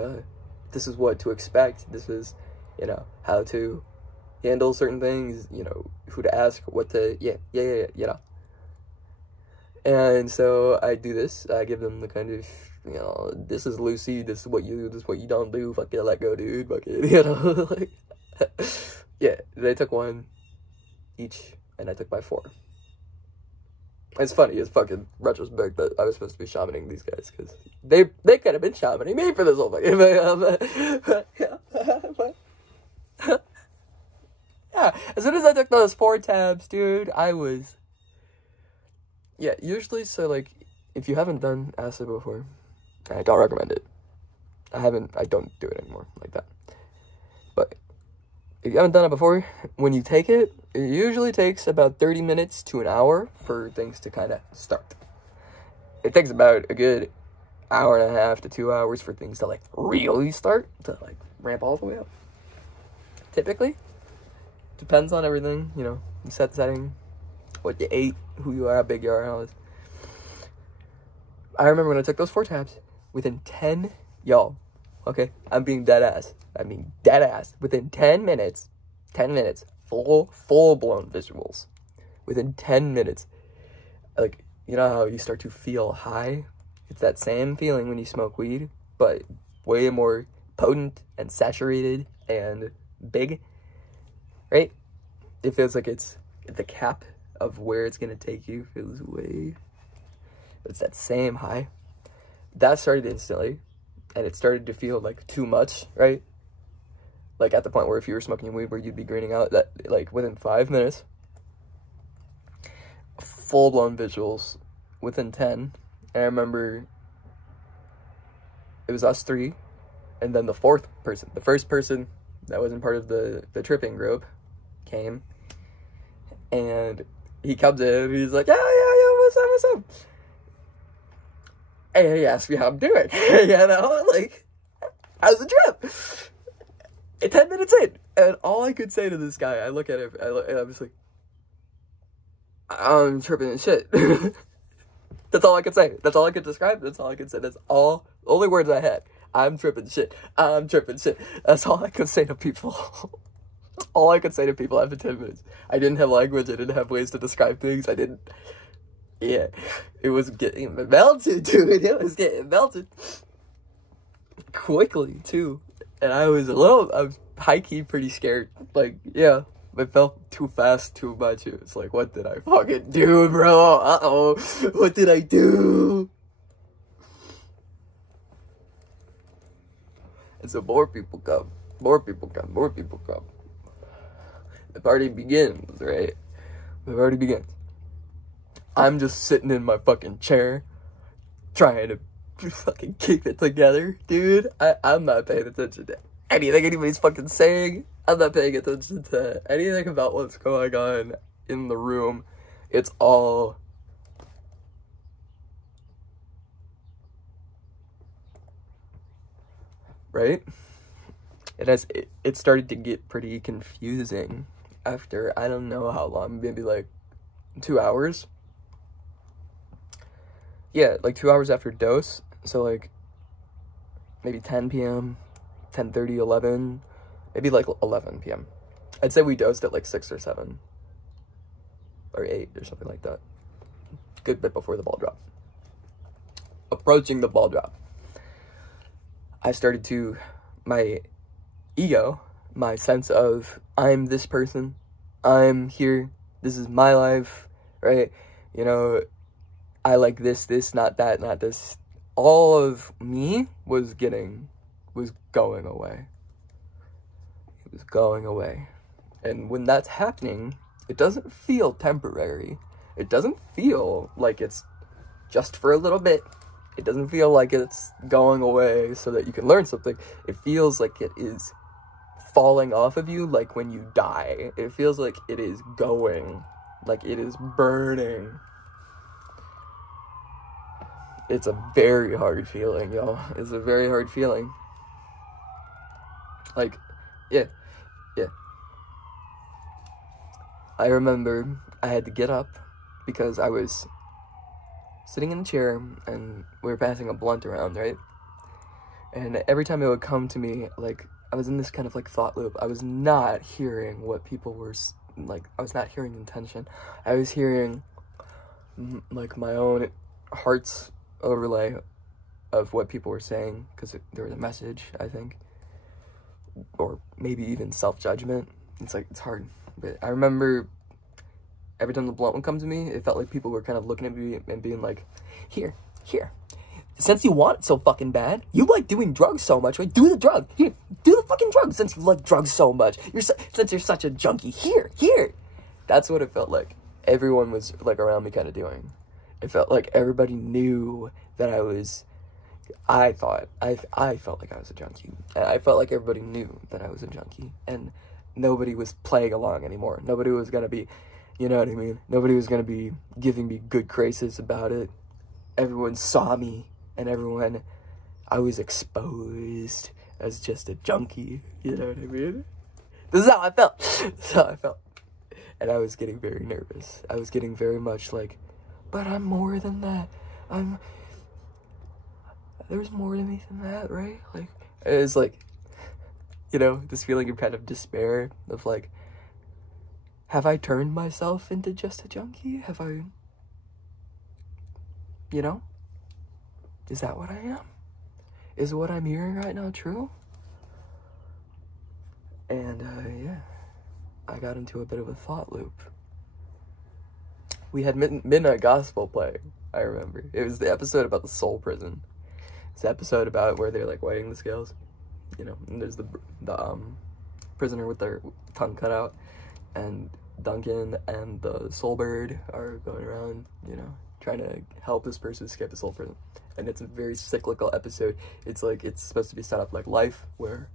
this is what to expect. This is, how to handle certain things, who to ask, what to, And so I do this. I give them the kind of, this is Lucy, this is what you do, this is what you don't do, fuck yeah, let go, dude, fuck it, like, yeah, they took 1 each, and I took my 4. It's funny, it's fucking retrospect that I was supposed to be shamaning these guys, because they could have been shamaning me for this whole thing, yeah, as soon as I took those 4 tabs, dude, I was... Yeah, usually, so, like, if you haven't done acid before, I don't recommend it. I don't do it anymore like that. But if you haven't done it before, when you take it, it usually takes about 30 minutes to an hour for things to kind of start. It takes about a good hour and a half to 2 hours for things to, like, really start, to, like, ramp all the way up. Typically. Depends on everything, setting, what you ate, who you are, how big you are, and all this. I remember when I took those 4 tabs, within 10, okay, I'm being dead ass. Within 10 minutes, full-blown visuals. Within 10 minutes, like, you know how you start to feel high? It's that same feeling when you smoke weed, but way more potent and saturated and big, right? It feels like it's the cap of where it's gonna take you feels way, but it's that same high. That started instantly, and it started to feel like too much, right? Like at the point where if you were smoking weed where you'd be greening out, that like within 5 minutes, full-blown visuals within 10. And I remember it was us 3, and then the 4th person, the first person that wasn't part of the tripping group came, and he comes in, and he's like, yeah, what's up? And he asked me how I'm doing, like, how's the trip? And 10 minutes in, and all I could say to this guy, I look at him, and I'm just like, I'm tripping and shit. That's all I could say. That's all I could describe. That's all I could say. That's all, only words I had. I'm tripping shit. That's all I could say to people. all I could say to people after 10 minutes. I didn't have language. I didn't have ways to describe things. Yeah, it was getting melted, dude. It was getting melted quickly, too. And I was high-key pretty scared. Like, yeah, it felt too fast, too much. It was like, what did I fucking do, bro? Uh-oh. What did I do? And so more people come. More people come. More people come. The party begins, right? The party begins. I'm just sitting in my fucking chair, trying to fucking keep it together, dude. I'm not paying attention to anything anybody's fucking saying. I'm not paying attention to anything about what's going on in the room. It's all right? And as it started to get pretty confusing after, I don't know how long, maybe like 2 hours. Yeah, like 2 hours after dose. So like maybe 10 p.m., 10:30, 11, maybe like 11 p.m. I'd say we dosed at like 6 or 7 or 8 or something like that. Good bit before the ball drop. Approaching the ball drop, I started to, my ego, my sense of, I'm this person, I'm here, this is my life, right? You know, I like this, not that, not this. All of me was going away. It was going away. And when that's happening, it doesn't feel temporary. It doesn't feel like it's just for a little bit. It doesn't feel like it's going away so that you can learn something. It feels like it is falling off of you, like when you die. It feels like it is going, like it is burning. It's a very hard feeling, y'all. It's a very hard feeling. Like, yeah. I remember I had to get up because I was sitting in a chair and we were passing a blunt around, right? And every time it would come to me, like, I was in this kind of like thought loop. I was not hearing what people were, like, I was not hearing intention. I was hearing like my own heart's overlay of what people were saying, because there was a message, I think, or maybe even self-judgment. It's like, it's hard. But I remember every time the blunt would come to me, it felt like people were kind of looking at me and being like, here, since you want it so fucking bad, you like doing drugs so much, right? Do the drug. Here, do the fucking drug since you like drugs so much. Since you're such a junkie. Here. That's what it felt like. Everyone was like around me kind of doing. It felt like everybody knew that I felt like I was a junkie. And I felt like everybody knew that I was a junkie. And nobody was playing along anymore. Nobody was going to be, you know what I mean? Nobody was going to be giving me good graces about it. Everyone saw me, and I was exposed as just a junkie. You know what I mean? This is how I felt. And I was getting very nervous. I was getting very much like, but I'm more than that. There's more to me than that, right? Like, it's like, you know, this feeling of kind of despair of like, have I turned myself into just a junkie? Have I, you know? Is that what I am? Is what I'm hearing right now true? And, yeah, I got into a bit of a thought loop. We had Midnight Gospel playing, I remember. It was the episode about the soul prison. It's the episode about where they're, like, weighing the scales. You know, and there's the prisoner with their tongue cut out. And Duncan and the soul bird are going around, you know, trying to help this person escape the soul prison. And it's a very cyclical episode. It's like, it's supposed to be set up like life, where,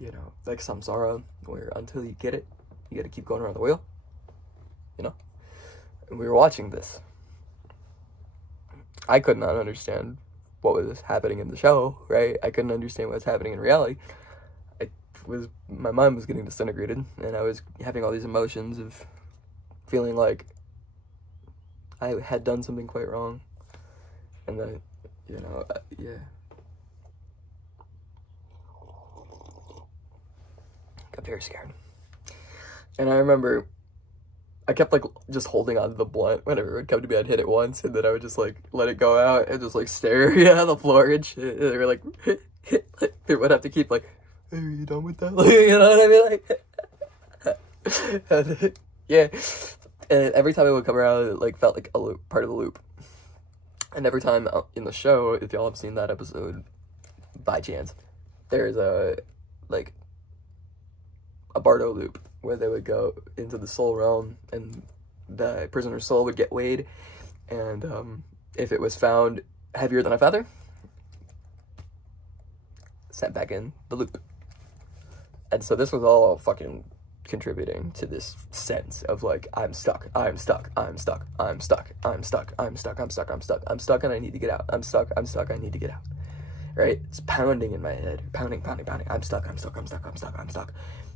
you know, like samsara, where until you get it, you gotta keep going around the wheel, you know? And we were watching this. I could not understand what was happening in the show, right? I couldn't understand what was happening in reality. My mind was getting disintegrated, and I was having all these emotions of feeling like I had done something quite wrong. And then, you know, yeah. Got very scared. And I remember I kept, like, just holding on to the blunt whenever it would come to me. I'd hit it once, and then I would just, like, let it go out and just, like, stare at the floor and shit. And they were like, they would have to keep, like, hey, are you done with that? Like, you know what I mean? Like, and, yeah. And every time it would come around, it, like, felt like a loop, part of the loop. And every time in the show, if y'all have seen that episode, by chance, there's a, like, a Bardo loop where they would go into the soul realm and the prisoner's soul would get weighed, and if it was found heavier than a feather, sent back in the loop. And so this was all fucking contributing to this sense of, like, I'm stuck, I'm stuck, I'm stuck, I'm stuck, I'm stuck, I'm stuck, I'm stuck, I'm stuck, I'm stuck, and I need to get out. I'm stuck, I need to get out. Right? It's pounding in my head. Pounding, pounding, pounding. I'm stuck, I'm stuck, I'm stuck, I'm stuck, I'm stuck.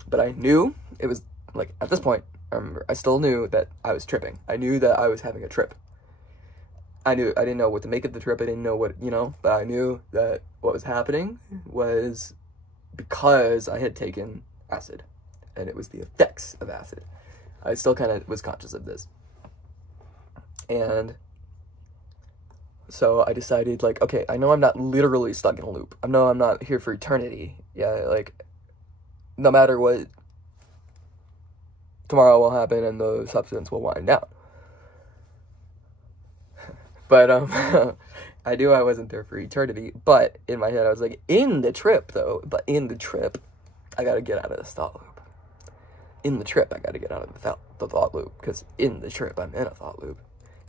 But I knew it was, like, at this point, I still knew that I was tripping. I knew that I was having a trip. I didn't know what to make of the trip. I didn't know what, you know, but I knew that what was happening was because I had taken acid, and it was the effects of acid. I still kind of was conscious of this. And so I decided, like, okay, I know I'm not literally stuck in a loop. I know I'm not here for eternity. Yeah, like, no matter what, tomorrow will happen and the substance will wind down. But, I knew I wasn't there for eternity, but in my head I was like, in the trip, I gotta get out of this thought loop. In the trip, I gotta get out of the thought loop, because in the trip, I'm in a thought loop.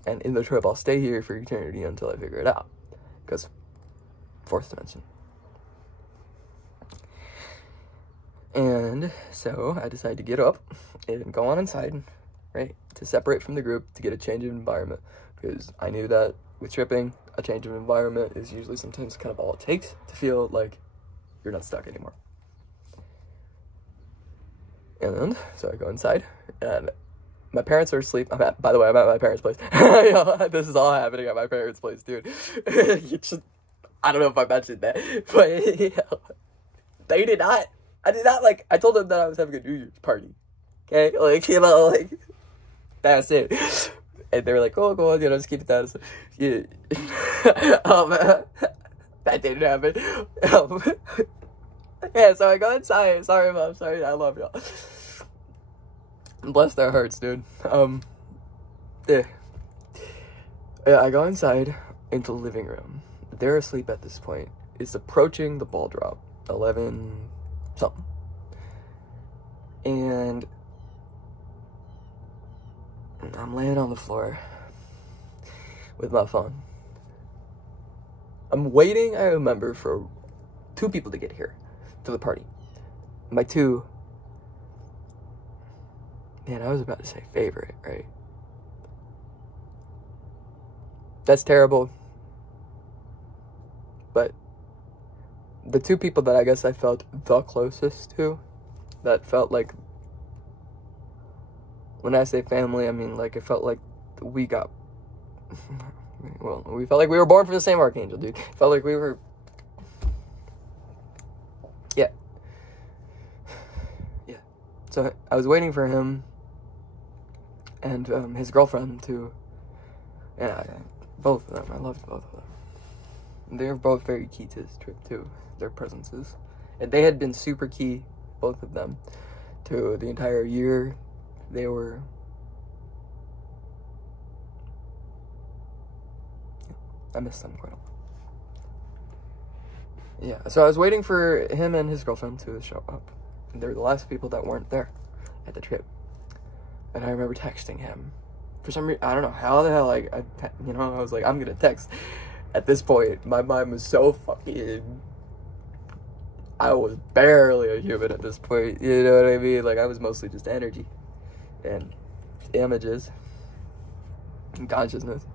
And in the trip, I'll stay here for eternity until I figure it out. Because, fourth dimension. And so, I decided to get up and go on inside, right? To separate from the group, to get a change of environment. Because I knew that with tripping, a change of environment is usually sometimes kind of all it takes to feel like you're not stuck anymore. And so I go inside, and my parents are asleep. By the way, I'm at my parents' place. This is all happening at my parents' place, dude. I don't know if I mentioned that, but they did not. I did not, like, I told them that I was having a New Year's party. Okay? Like, you know, like, that's it. And they were like, oh, go on, you know, just keep it down. So, yeah. That didn't happen. Yeah, so I go inside. Sorry, Mom. Sorry, I love y'all. Bless their hearts, dude. Yeah. I go inside into the living room. They're asleep at this point. It's approaching the ball drop. 11 something. And I'm laying on the floor with my phone. I'm waiting, I remember, for 2 people to get here to the party. My 2, man, I was about to say favorite, right? That's terrible. But the 2 people that I guess I felt the closest to, that felt like, when I say family, I mean, like, it felt like we got, well, we felt like we were born from the same archangel, dude. It felt like we were, yeah. So I was waiting for him and his girlfriend to, yeah, both of them. I loved both of them. They were both very key to this trip too, their presences. And they had been super key, both of them, to the entire year. They were, I missed them quite a lot. Yeah, so I was waiting for him and his girlfriend to show up. They were the last people that weren't there at the trip. And I remember texting him. For some reason, I don't know how the hell, like, I was like, I'm gonna text. At this point, my mind was so fucking, I was barely a human at this point, you know what I mean? Like, I was mostly just energy and images and consciousness.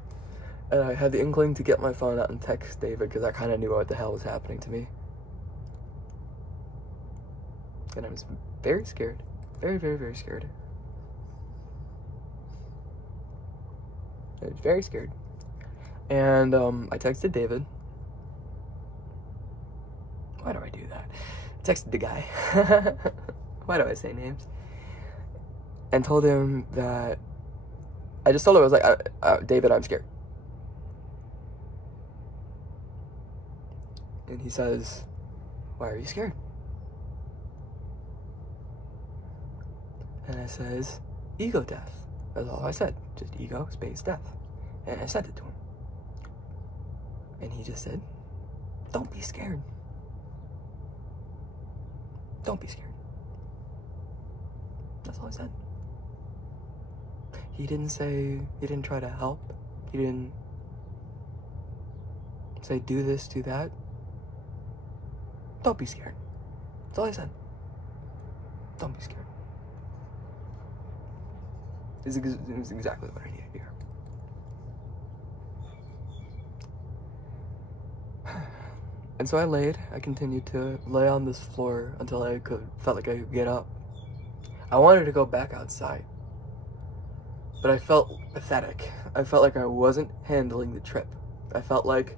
And I had the inkling to get my phone out and text David, because I kind of knew what the hell was happening to me. And I was very scared. Very, very, very scared. I was very scared. And I texted David. Why do I do that? I texted the guy. Why do I say names? and told him that, I just told him, I was like, David, I'm scared. And he says, why are you scared? And I says, ego death. That's all I said. Just ego, space, death. And I sent it to him. And he just said, don't be scared. Don't be scared. That's all I said. He didn't try to help. He didn't say, do this, do that. Don't be scared. That's all I said. Don't be scared. It was exactly what I needed to hear. And so I continued to lay on this floor until felt like I could get up. I wanted to go back outside, but I felt pathetic. I felt like I wasn't handling the trip. I felt like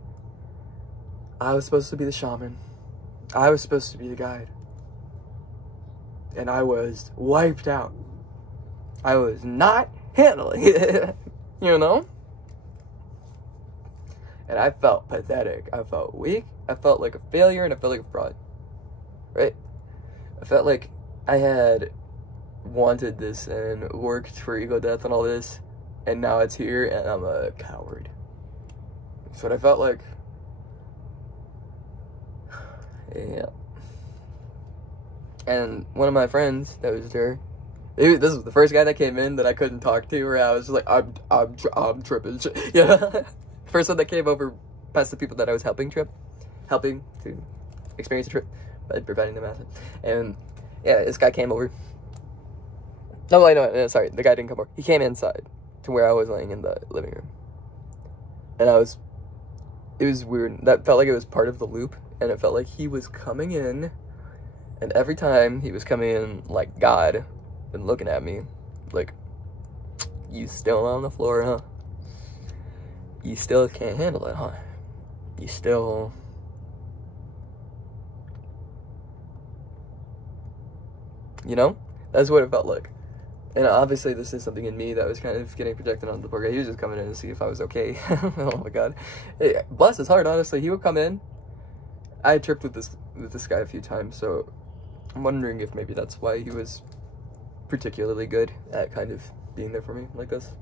I was supposed to be the shaman. I was supposed to be the guide. And I was wiped out. I was not handling it, you know? And I felt pathetic. I felt weak. I felt like a failure, and I felt like a fraud. Right? I felt like I had wanted this and worked for ego death and all this, and now it's here, and I'm a coward. That's what I felt like. Yeah. And one of my friends that was there, this was the first guy that came in that I couldn't talk to, where I was just like, I'm tripping. Yeah. First one that came over past the people that I was helping to experience the trip by providing them acid. And yeah, this guy came over. No, wait, no, sorry, the guy didn't come over. He came inside to where I was laying in the living room. And it was weird. That felt like it was part of the loop, and it felt like he was coming in, and every time he was coming in like God and looking at me like, you still on the floor, huh? You still can't handle it, huh? You still... You know? That's what it felt like. And obviously this is something in me that was kind of getting projected onto the poor guy. He was just coming in to see if I was okay. Oh my god. Hey, bless his heart, honestly. He would come in. I had tripped with this guy a few times, so I'm wondering if maybe that's why he was particularly good at kind of being there for me like this.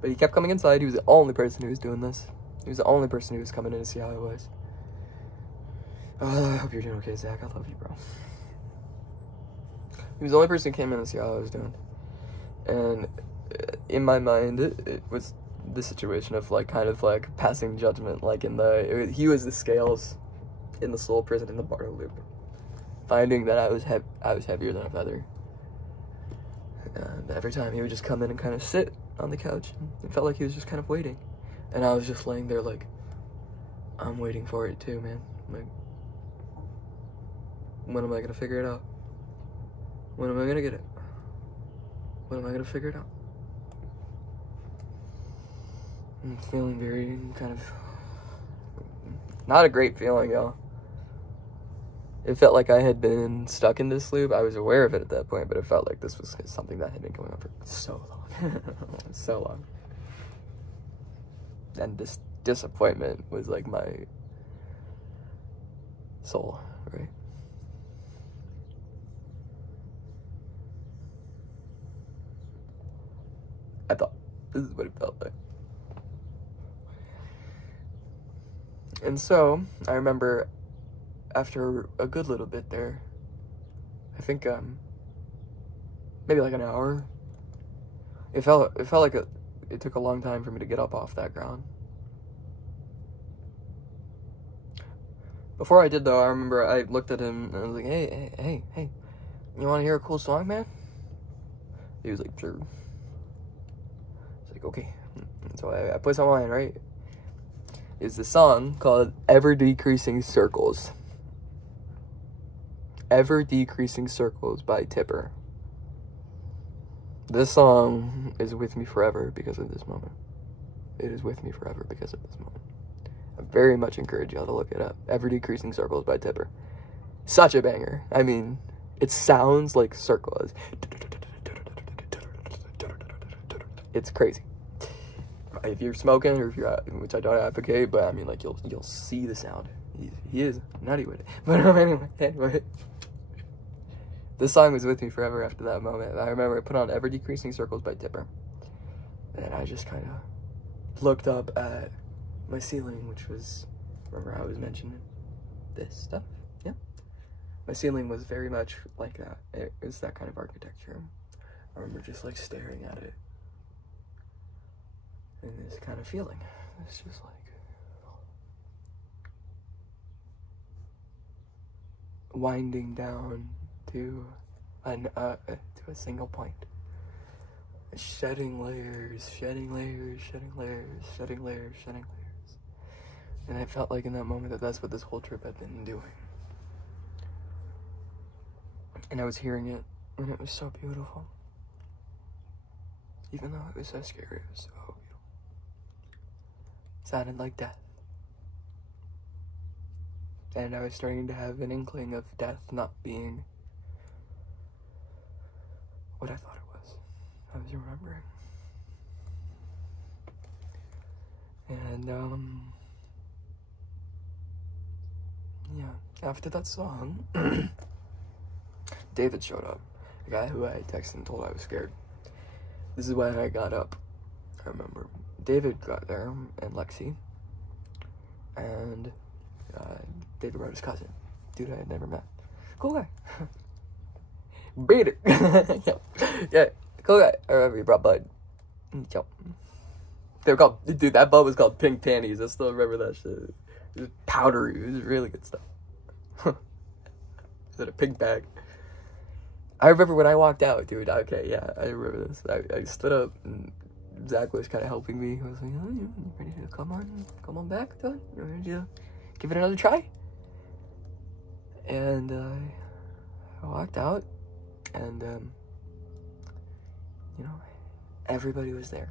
But he kept coming inside. He was the only person who was doing this. He was the only person who was coming in to see how I was. I hope you're doing okay, Zach. I love you, bro. He was the only person who came in to see how I was doing. And in my mind, it was the situation of like kind of like passing judgment, like he was the scales in the soul prison in the Bardo loop, finding that I was heavier than a feather. And every time he would just come in and kind of sit on the couch, it felt like he was just kind of waiting, and I was just laying there like, I'm waiting for it too, man. Like, when am I gonna figure it out? When am I gonna get it? When am I gonna figure it out? I'm feeling very kind of not a great feeling, y'all. It felt like I had been stuck in this loop. I was aware of it at that point, but it felt like this was something that had been going on for so long. So long. And this disappointment was like my soul, right? I thought this is what it felt like. And so I remember after a good little bit there, I think maybe like an hour, it felt like it took a long time for me to get up off that ground. Before I did though, I remember I looked at him and I was like, hey, you want to hear a cool song, man? He was like, sure. It's like, okay. And so I put some on, right? It's a song called Ever Decreasing Circles. Ever Decreasing Circles by Tipper. This song is with me forever because of this moment. It is with me forever because of this moment. I very much encourage y'all to look it up. Ever Decreasing Circles by Tipper. Such a banger. I mean, it sounds like circles. It's crazy. If you're smoking, or if you're, which I don't advocate, but I mean, like, you'll see the sound. He is nutty with it. But anyway. This song was with me forever after that moment. I remember I put on Ever Decreasing Circles by Tipper. And I just kind of looked up at my ceiling, which was, remember how I was mentioning this stuff? Yeah. My ceiling was very much like that. It was that kind of architecture. I remember just like staring at it. And this kind of feeling. It's just like winding down to a single point. Shedding layers, shedding layers, shedding layers, shedding layers, shedding layers. And I felt like in that moment that that's what this whole trip had been doing. And I was hearing it, and it was so beautiful. Even though it was so scary, it was so beautiful. It sounded like death. And I was starting to have an inkling of death not being what I thought it was. I was remembering. And, yeah, after that song, David showed up. The guy who I texted and told I was scared. This is when I got up. I remember David got there, and Lexi, and David brought his cousin, dude I had never met. Cool guy. Beat it. yeah, cool guy. I remember he brought Bud. Yo. They were called, dude, that Bud was called Pink Panties. I still remember that shit. It was powdery. It was really good stuff. It was in a pink bag. I remember when I walked out, dude. Okay, yeah, I remember this. I stood up, and Zach was kind of helping me. I was like, oh, you ready to come on back, Don? You ready to give it another try? And I walked out, and you know, everybody was there.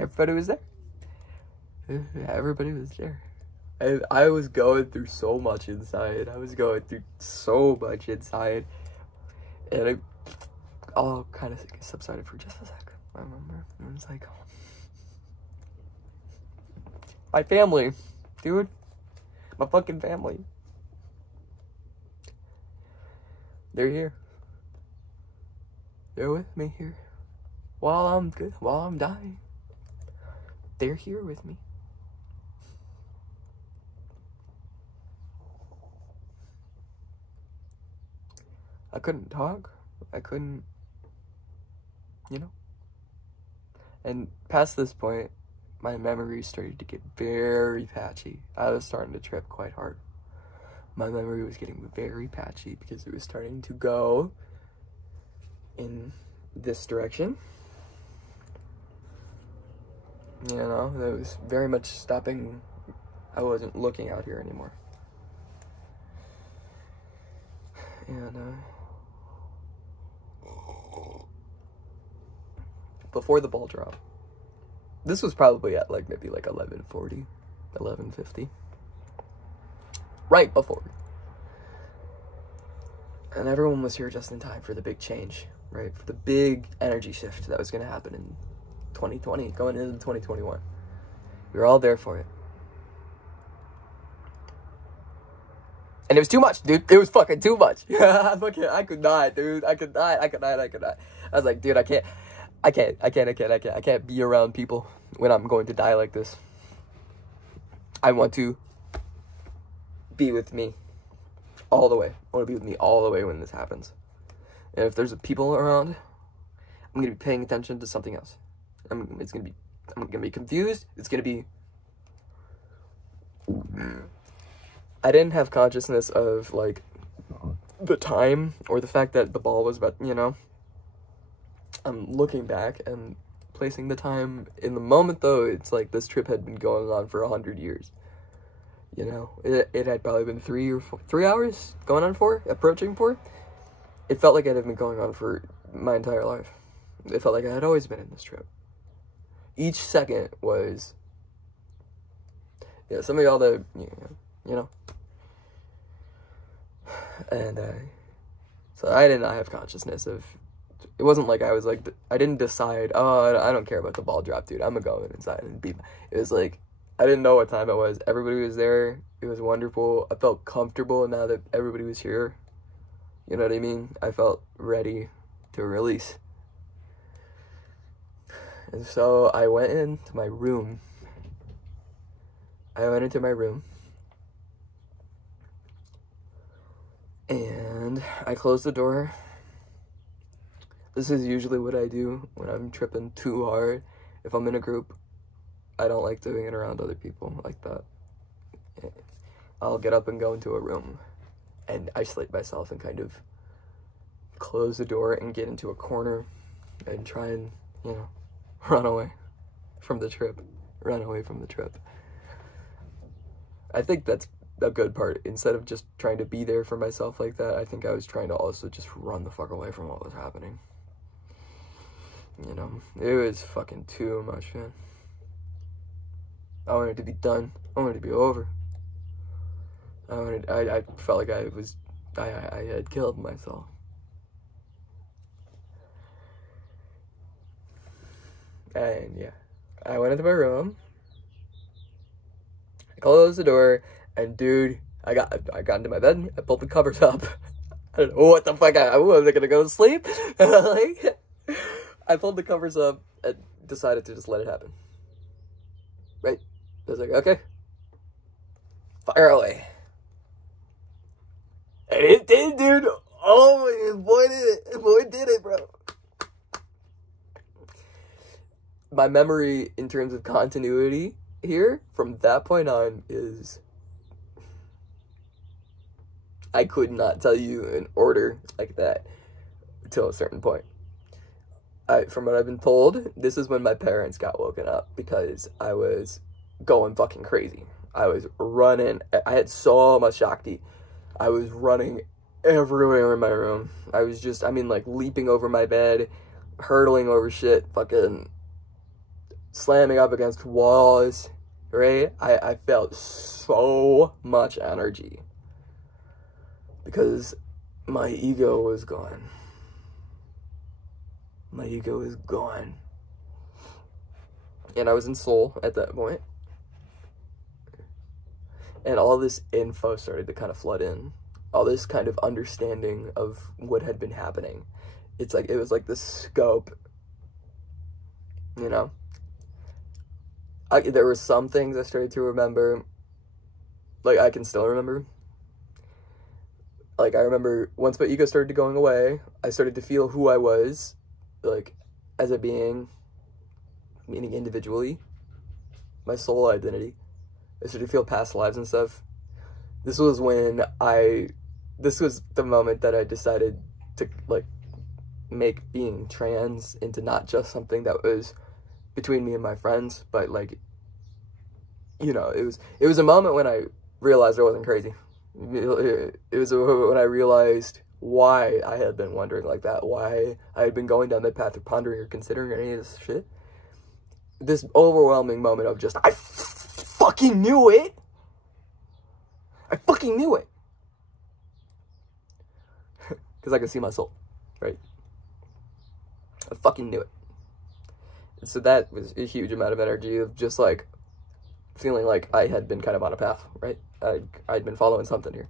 Everybody was there. Everybody was there. I was going through so much inside. And it all kind of subsided for just a sec. I remember. It was like, oh. My family, dude. My fucking family. They're here. They're with me here. While I'm good, while I'm dying. They're here with me. I couldn't talk. I couldn't, you know. And past this point, my memory started to get very patchy. I was starting to trip quite hard. My memory was getting very patchy because it was starting to go in this direction. You know, it was very much stopping. I wasn't looking out here anymore. And, before the ball drop, this was probably at like maybe like 11:40, 11:50, right before, and everyone was here just in time for the big change, right, for the big energy shift that was going to happen in 2020 going into 2021. We were all there for it, and it was too much, dude. It was fucking too much. I could not, dude. I could not. I was like, dude, I can't be around people when I'm going to die like this. I want to be with me all the way. I want to be with me all the way when this happens. And if there's people around, I'm going to be paying attention to something else. I'm going to be confused. It's going to be... I didn't have consciousness of, like, the time or the fact that the ball was about, you know... I'm looking back and placing the time in the moment, though. It's like this trip had been going on for 100 years. You know, it had probably been 3 hours, going on 4, approaching 4. It felt like it had been going on for my entire life. It felt like I had always been in this trip. Each second was, yeah, some of y'all that, you know, and So I did not have consciousness of, it wasn't like I was like, I didn't decide, oh, I don't care about the ball drop, dude. I'm gonna go inside and beat. It was like, I didn't know what time it was. Everybody was there. It was wonderful. I felt comfortable now that everybody was here. You know what I mean? I felt ready to release. And so I went into my room. And I closed the door. This is usually what I do when I'm tripping too hard. If I'm in a group, I don't like doing it around other people like that. I'll get up and go into a room and isolate myself and kind of close the door and get into a corner and try and, you know, run away from the trip. I think that's a good part. Instead of just trying to be there for myself like that, I think I was trying to also just run the fuck away from what was happening. You know, it was fucking too much, man. I wanted it to be done. I wanted it to be over. I felt like I had killed myself. And yeah, I went into my room, I closed the door, and dude, I got into my bed, I pulled the covers up. I don't know what the fuck, I wasn't gonna go to sleep. Like, I pulled the covers up and decided to just let it happen. Right? I was like, okay, fire away. And it did, dude. Oh, boy did it. Boy did it, bro. My memory in terms of continuity here from that point on is, I could not tell you an order like that until a certain point. From what I've been told, this is when my parents got woken up because I was going fucking crazy. I was running. I had so much Shakti. I was running everywhere in my room. I was just, like, leaping over my bed, hurtling over shit, fucking slamming up against walls, right? I felt so much energy because my ego was gone. My ego is gone. And I was in Seoul at that point. And all this info started to kind of flood in. All this kind of understanding of what had been happening. It was like the scope, you know? There were some things I started to remember. Like, I can still remember. Like, I remember once my ego started going away, I started to feel who I was, like, as a being, meaning individually, my soul identity. I started to feel past lives and stuff. This was the moment that I decided to, like, make being trans into not just something that was between me and my friends, but, like, you know, it was a moment when I realized I wasn't crazy. It was a moment when I realized why I had been wondering like that, why I had been going down that path of pondering or considering any of this shit. This overwhelming moment of just, I fucking knew it! I fucking knew it! Because I could see my soul, right? I fucking knew it. And so that was a huge amount of energy of just, like, feeling like I had been kind of on a path, right? I'd been following something here.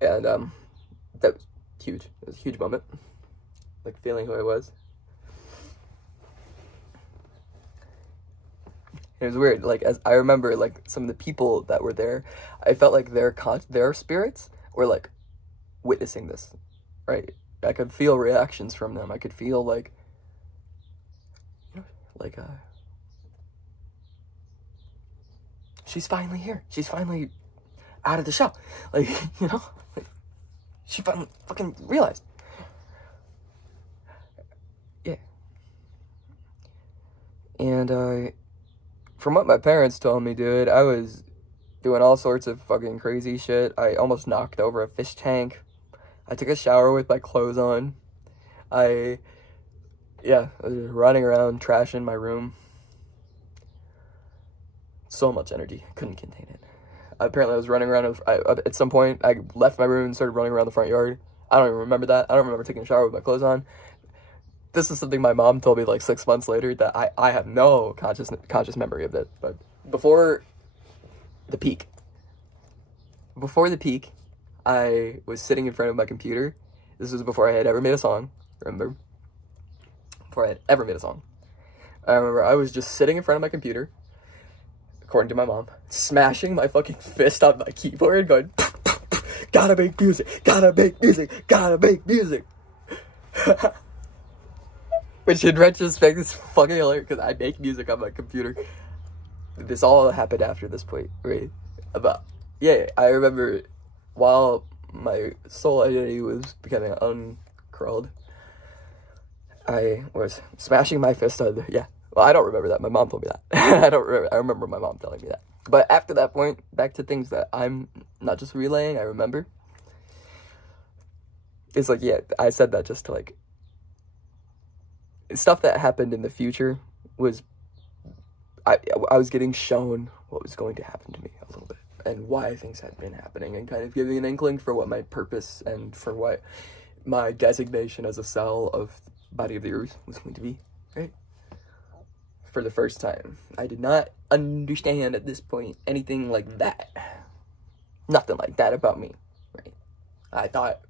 And that was huge. It was a huge moment. Like, feeling who I was. It was weird. Like, as I remember, like, some of the people that were there, I felt like their spirits were, like, witnessing this, right? I could feel reactions from them. I could feel, like, she's finally here. She's finally out of the shell. Like, you know? Like, she finally fucking realized. Yeah. And, from what my parents told me, dude, I was doing all sorts of fucking crazy shit. I almost knocked over a fish tank. I took a shower with my clothes on. I was running around, trashing my room. So much energy. Couldn't contain it. apparently I was running around, at some point, I left my room and started running around the front yard. I don't even remember that. I don't remember taking a shower with my clothes on. This is something my mom told me like 6 months later that I have no conscious memory of it. But before the peak, I was sitting in front of my computer. This was before I had ever made a song, remember? Before I had ever made a song. I remember I was just sitting in front of my computer, according to my mom, smashing my fucking fist on my keyboard, going, gotta make music, gotta make music, gotta make music. Which in retrospect is fucking hilarious, because I make music on my computer. This all happened after this point, right? I remember while my soul identity was becoming uncurled, I was smashing my fist on the, well, I don't remember that. My mom told me that. I remember my mom telling me that. But after that point, back to things that I'm not just relaying, I remember. It's like, I said that just to like, stuff that happened in the future was, I was getting shown what was going to happen to me a little bit, and why things had been happening, and kind of giving an inkling for what my purpose and for what my designation as a cell of body of the earth was going to be, right? For the first time. I did not understand at this point anything like that. Nothing like that about me, right? I thought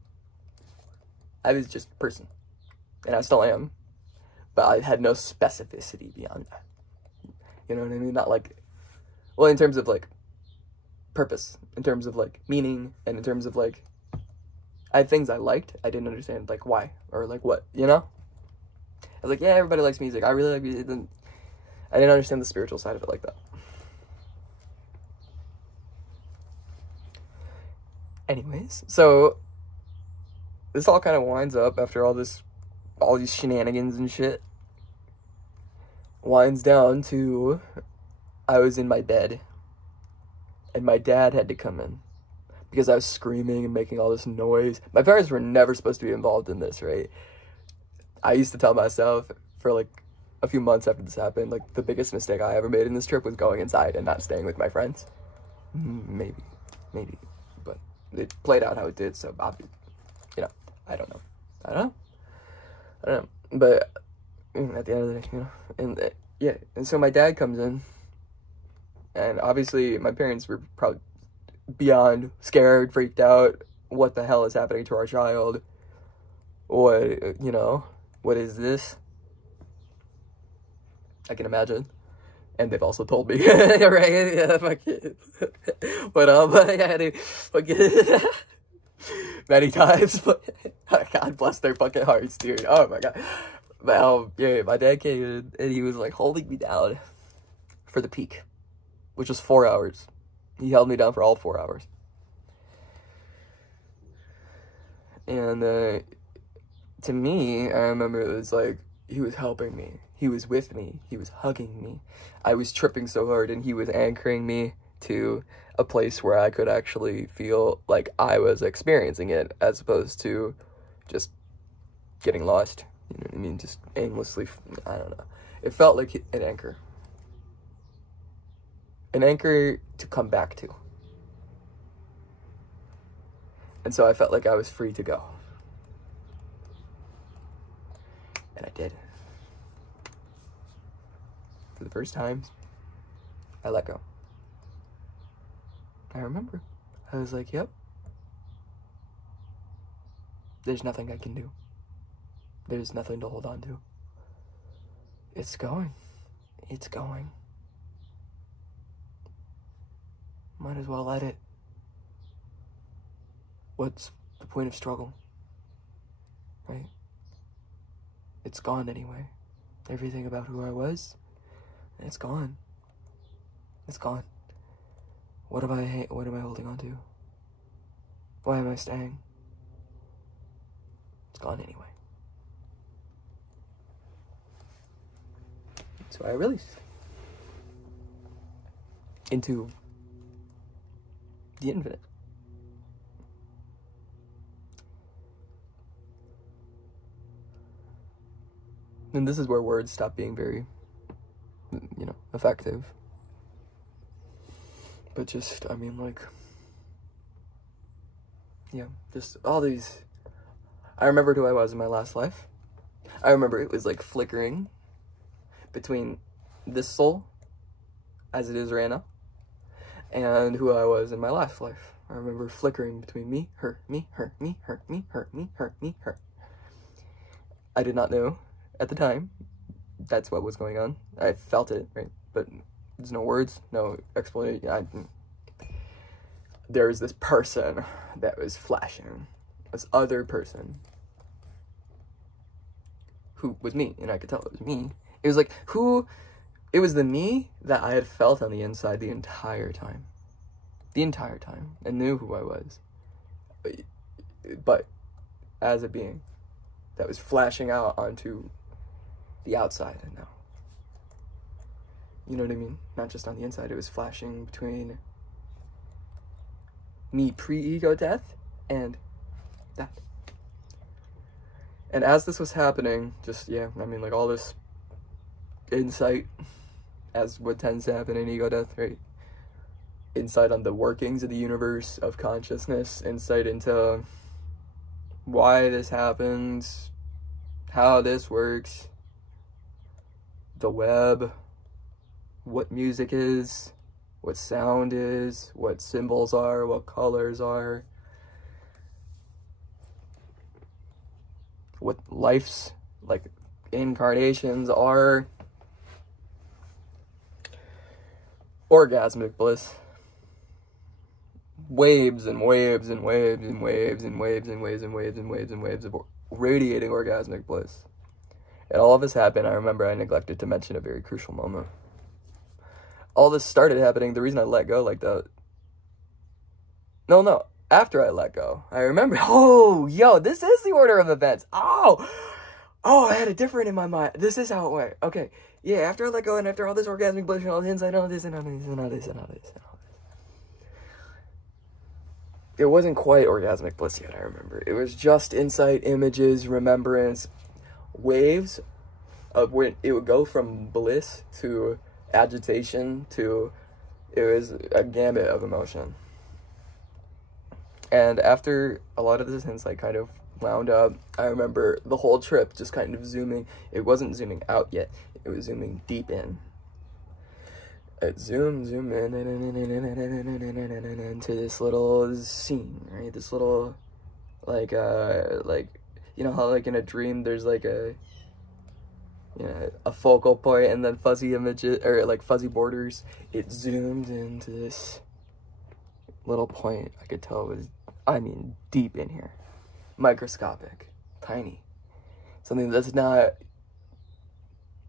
I was just a person, and I still am, but I had no specificity beyond that. You know what I mean? Not like, well, in terms of like purpose, in terms of like meaning, and in terms of like, I had things I liked. I didn't understand like why or like what, you know? I was like, yeah, everybody likes music. I really like music. I didn't understand the spiritual side of it like that. Anyways, so this all kind of winds up after all these shenanigans and shit. Winds down to, I was in my bed, and my dad had to come in because I was screaming and making all this noise. My parents were never supposed to be involved in this, right? I used to tell myself for like a few months after this happened, like the biggest mistake I ever made in this trip was going inside and not staying with my friends. Maybe, but it played out how it did, so obviously, you know, I don't know, but at the end of the day, you know, and so my dad comes in, and obviously my parents were probably beyond scared, freaked out, what the hell is happening to our child, what, you know, what is this? I can imagine. And they've also told me, right? Yeah, fuck it. But, yeah, they fucking many times, but God bless their fucking hearts, dude. Oh my God. But, yeah, my dad came in, and he was, like, holding me down for the peak, which was 4 hours. He held me down for all 4 hours. And, to me, I remember it was, like, he was helping me. He was with me. He was hugging me. I was tripping so hard, and he was anchoring me to a place where I could actually feel like I was experiencing it, as opposed to just getting lost. You know what I mean? Just aimlessly, I don't know. It felt like an anchor. An anchor to come back to. And so I felt like I was free to go. And I did. For the first time, I let go. I remember. I was like, yep. There's nothing I can do. There's nothing to hold on to. It's going. It's going. Might as well let it. What's the point of struggle? Right? It's gone anyway. Everything about who I was, it's gone. It's gone. What am I holding on to? Why am I staying? It's gone anyway. So I released into the infinite. And this is where words stop being very, you know, effective. But just, I mean, like, yeah, just all these. I remembered who I was in my last life. I remember it was like flickering between this soul, as it is right now, and who I was in my last life. I remember flickering between me, her, me, her, me, her, me, her, me, her, me, her. I did not know at the time that's what was going on. I felt it, right? But there's no words, no explanation. There was this person that was flashing, this other person who was me, and I could tell it was me. It was like, it was the me that I had felt on the inside the entire time, and knew who I was, but as a being that was flashing out onto the outside. And now, you know what I mean? Not just on the inside, it was flashing between me pre-ego death and that. And as this was happening, just, yeah, I mean, like, all this insight, as what tends to happen in ego death, right? Insight on the workings of the universe, of consciousness, insight into why this happens, how this works, the web, what music is, what sound is, what symbols are, what colors are, what life's, like, incarnations are. Orgasmic bliss. Waves and waves and waves and waves and waves and waves and waves and waves and waves of radiating orgasmic bliss. And all of this happened. I remember I neglected to mention a very crucial moment. All this started happening, the reason I let go like that. No, after I let go. I remember, oh, yo, this is the order of events. Oh, I had it different in my mind. This is how it went. Okay, yeah, after I let go and after all this orgasmic bliss and all this insight, all this and all this and all this and all this and all this. It wasn't quite orgasmic bliss yet, I remember. It was just insight, images, remembrance, waves of when it would go from bliss to agitation to, it was a gamut of emotion. And after a lot of this insight kind of wound up, I remember the whole trip just kind of zooming. It wasn't zooming out yet. It was zooming deep in. It zoom in into this little scene, right? This little, like, you know how, like, in a dream, there's, like, a focal point and then fuzzy images, or, like, fuzzy borders. It zoomed into this little point. I could tell it was, I mean, deep in here. Microscopic. Tiny. Something that's not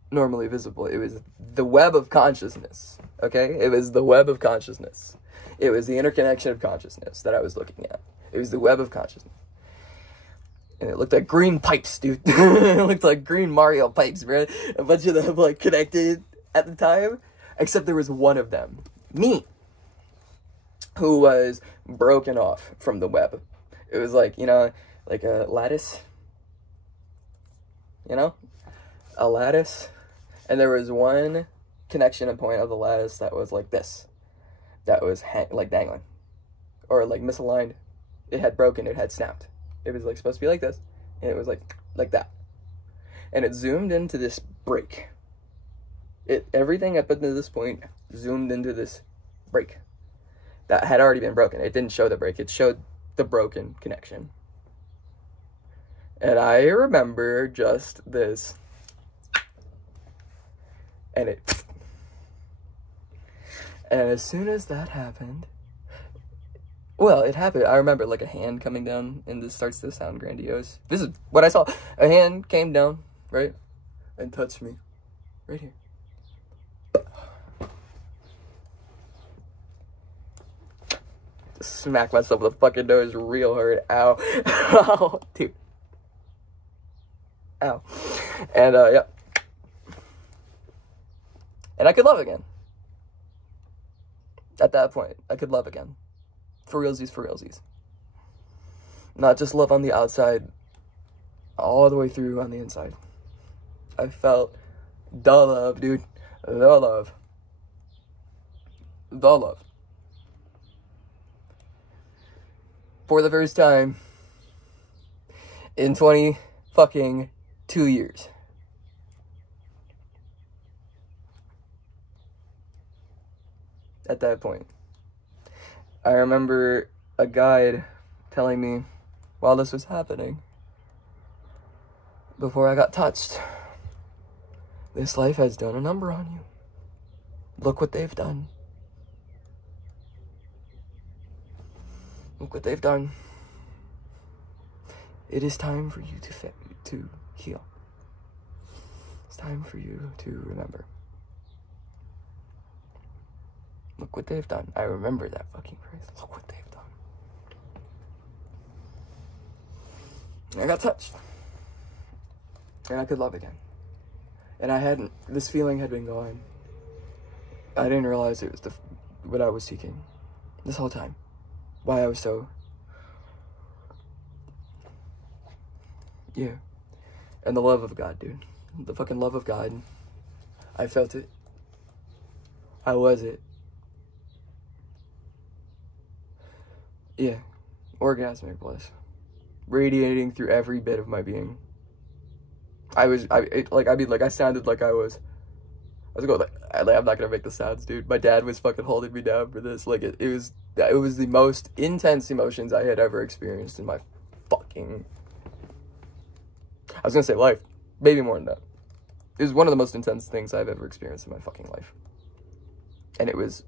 normally visible. It was the web of consciousness, okay? It was the web of consciousness. It was the interconnection of consciousness that I was looking at. It was the web of consciousness. And it looked like green pipes, dude. It looked like green Mario pipes, bro. A bunch of them, like, connected at the time. Except there was one of them, me, who was broken off from the web. It was like, you know, like a lattice. You know? A lattice. And there was one connection point of the lattice that was like this. That was like dangling. Or like misaligned. It had broken, it had snapped. It was like supposed to be like this. And it was like that. And it zoomed into this break. Everything up until this point zoomed into this break. That had already been broken. It didn't show the break. It showed the broken connection. And I remember just this. And as soon as that happened, well, it happened. I remember like a hand coming down, and this starts to sound grandiose. This is what I saw. A hand came down, right? And touched me. Right here. Just smack myself with the fucking nose real hard. Ow. Ow. Dude. Ow. And, yeah. And I could love again. At that point, I could love again. For realsies, for realsies. Not just love on the outside, all the way through on the inside. I felt the love, dude. The love. The love. for the first time in 20 fucking 2 years. At that point, I remember a guide telling me while this was happening, before I got touched, this life has done a number on you. Look what they've done. Look what they've done. It is time for you to heal. It's time for you to remember. Look what they've done. I remember that fucking phrase. Look what they've done. I got touched. And I could love again. And this feeling had been going. I didn't realize it was what I was seeking this whole time. Why I was so... Yeah. And the love of God, dude. The fucking love of God. I felt it. I was it. Yeah. Orgasmic bliss. Radiating through every bit of my being. I sounded like I was going like, I'm not gonna make the sounds, dude. My dad was fucking holding me down for this. Like, it was the most intense emotions I had ever experienced in my fucking... I was gonna say life. Maybe more than that. It was one of the most intense things I've ever experienced in my fucking life. And it was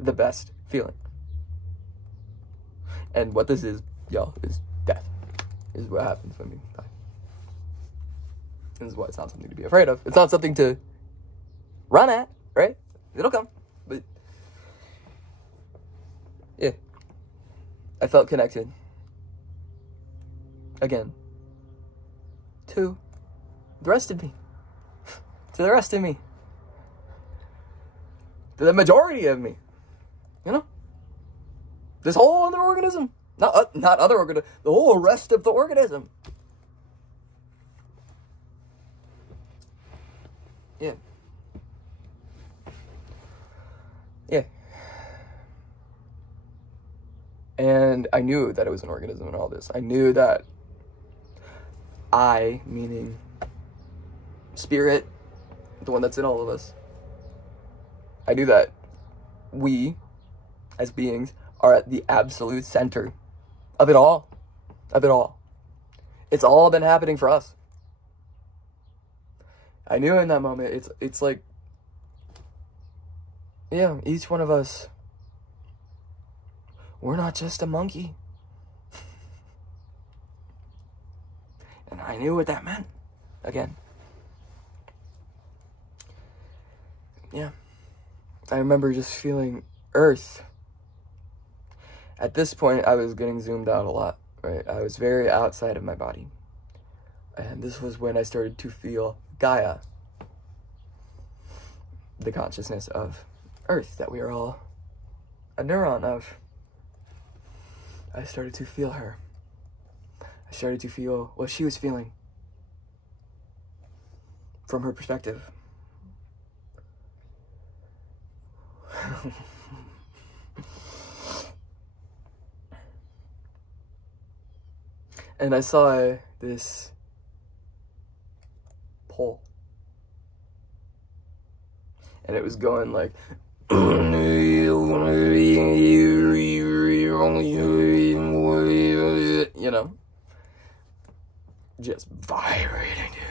the best feeling. And what this is, y'all, is death. Is what happens when we die. This is why it's not something to be afraid of. It's not something to run at, right? It'll come. But, yeah. I felt connected. Again. To the rest of me. To the rest of me. To the majority of me. You know? This whole other organism. Not other organism. The whole rest of the organism. Yeah. Yeah. And I knew that it was an organism and all this. I knew that I, meaning spirit, the one that's in all of us, I knew that we, as beings, are at the absolute center of it all. Of it all. It's all been happening for us. I knew in that moment, it's like, yeah, each one of us, we're not just a monkey. And I knew what that meant. Again. Yeah. I remember just feeling Earth. At this point, I was getting zoomed out a lot, right? I was very outside of my body. And this was when I started to feel Gaia. The consciousness of Earth that we are all a neuron of. I started to feel her. I started to feel what she was feeling from her perspective. And I saw this pole. And it was going like, you know, just vibrating, dude.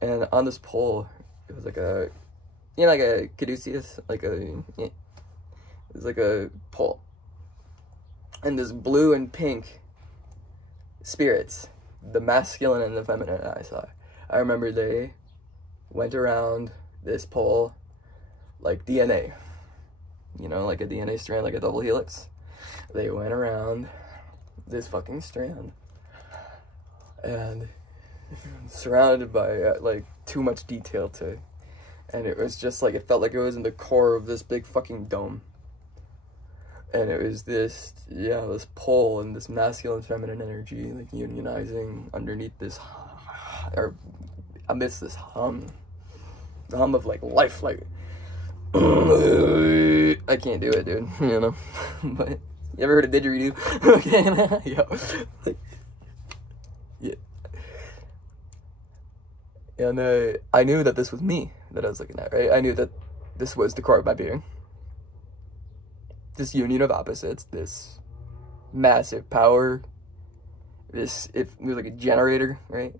And on this pole, it was like a, you know, like a caduceus, like a, it was like a pole. And this blue and pink spirits, the masculine and the feminine, I saw. I remember they went around this pole like DNA, you know, like a DNA strand, like a double helix. They went around this fucking strand and surrounded by like too much detail to, and it was just like, it felt like it was in the core of this big fucking dome. And it was this, yeah, this pole and this masculine feminine energy, like unionizing underneath this, or amidst this hum. The hum of like life, like, I can't do it, dude, you know, but You ever heard of didgeridoo? Okay, yo. Like, yeah. And I knew that this was me that I was looking at, right? I knew that this was the core of my being. This union of opposites, this massive power, it was like a generator, right?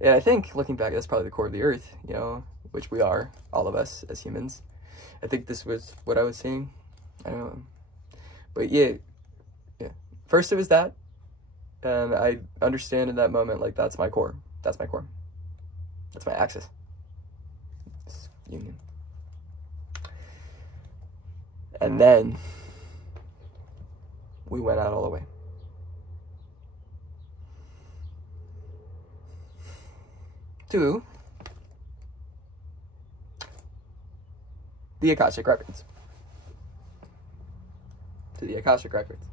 And I think, looking back, that's probably the core of the earth, you know, which we are, all of us as humans. I think this was what I was seeing. I don't know. But yeah. First it was that, and I understand in that moment, like, that's my core. That's my core. That's my axis. This union. And then we went out all the way. To the Akashic Records. To the Akashic Records.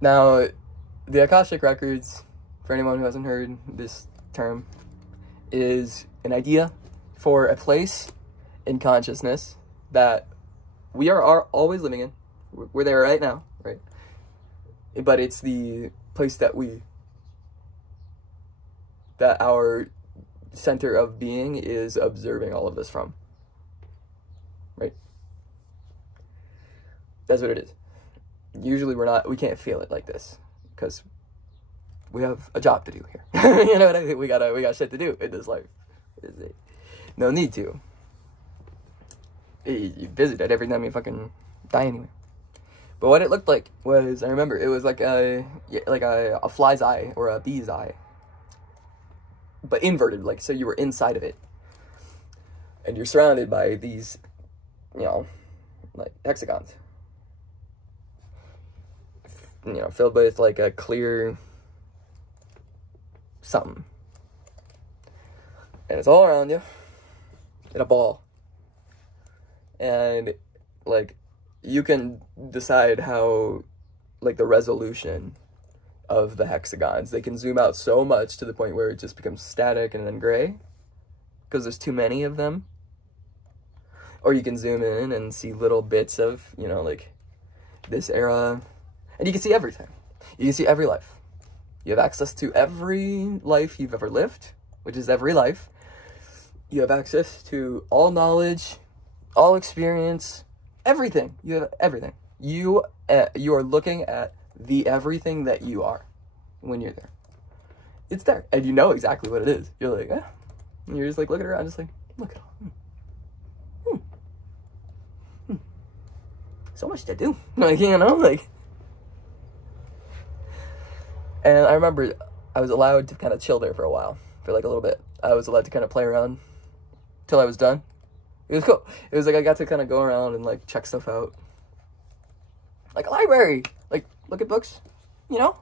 Now, the Akashic Records, for anyone who hasn't heard this term, is an idea for a place in consciousness that we are always living in. We're there right now, right? But it's the place that our center of being is observing all of this from, right? That's what it is. Usually we can't feel it like this because we have a job to do here. You know what I mean? We got shit to do in this life. No need to. You visit it every time you fucking die anyway. But what it looked like was, I remember, it was like a fly's eye or a bee's eye. But inverted, like, so you were inside of it. And you're surrounded by these, you know, like, hexagons. You know, filled with, like, a clear something. And it's all around you. In a ball. And, like, you can decide how, like, the resolution of the hexagons. They can zoom out so much to the point where it just becomes static and then gray. Because there's too many of them. Or you can zoom in and see little bits of, you know, like, this era. And you can see everything. You can see every life. You have access to every life you've ever lived, which is every life. You have access to all knowledge, all experience, everything. You have everything. You are looking at the everything that you are when you're there. It's there. And you know exactly what it is. You're like, eh. And you're just like looking around, just like, look at all. So much to do. Like, you know, like. And I remember I was allowed to kind of chill there for a while, for like a little bit. I was allowed to kind of play around till I was done. It was cool. It was like I got to kind of go around and like check stuff out. Like a library. Like look at books, you know?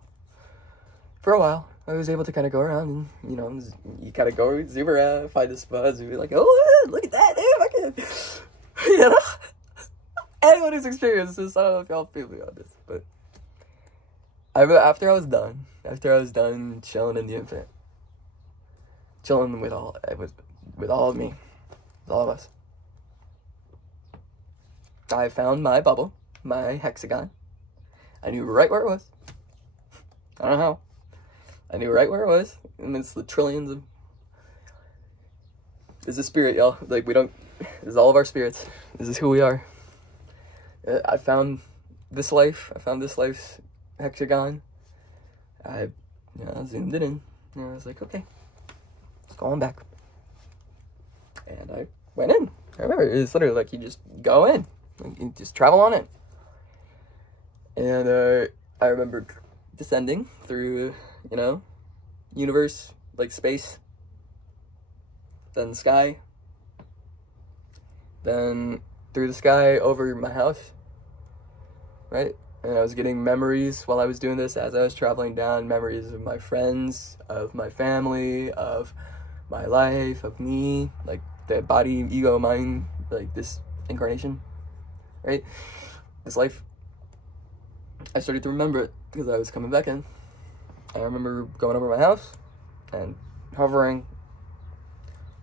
For a while, I was able to kind of go around and, you know, you kind of go, zoom around, find the spots, and be like, oh, look at that, dude, I can, you know? Anyone who's experienced this, I don't know if y'all feel me on this, but after I was done chilling in the infinite, chilling with all of me, with all of us, I found my bubble, my hexagon. I knew right where it was. I don't know how. I knew right where it was. Amidst the trillions of... This is spirit, y'all. Like, this is all of our spirits. This is who we are. I found this life. I found this life's hexagon. I zoomed it in. And I was like, okay, let's go on back. And I went in. I remember, it was literally like, you just go in. Like, you just travel on in. And I remember descending through, you know, universe, like space, then sky, then through the sky over my house, right? And I was getting memories while I was doing this as I was traveling down, memories of my friends, of my family, of my life, of me, like the body, ego, mind, like this incarnation, right? This life. I started to remember it because I was coming back in. I remember going over my house and hovering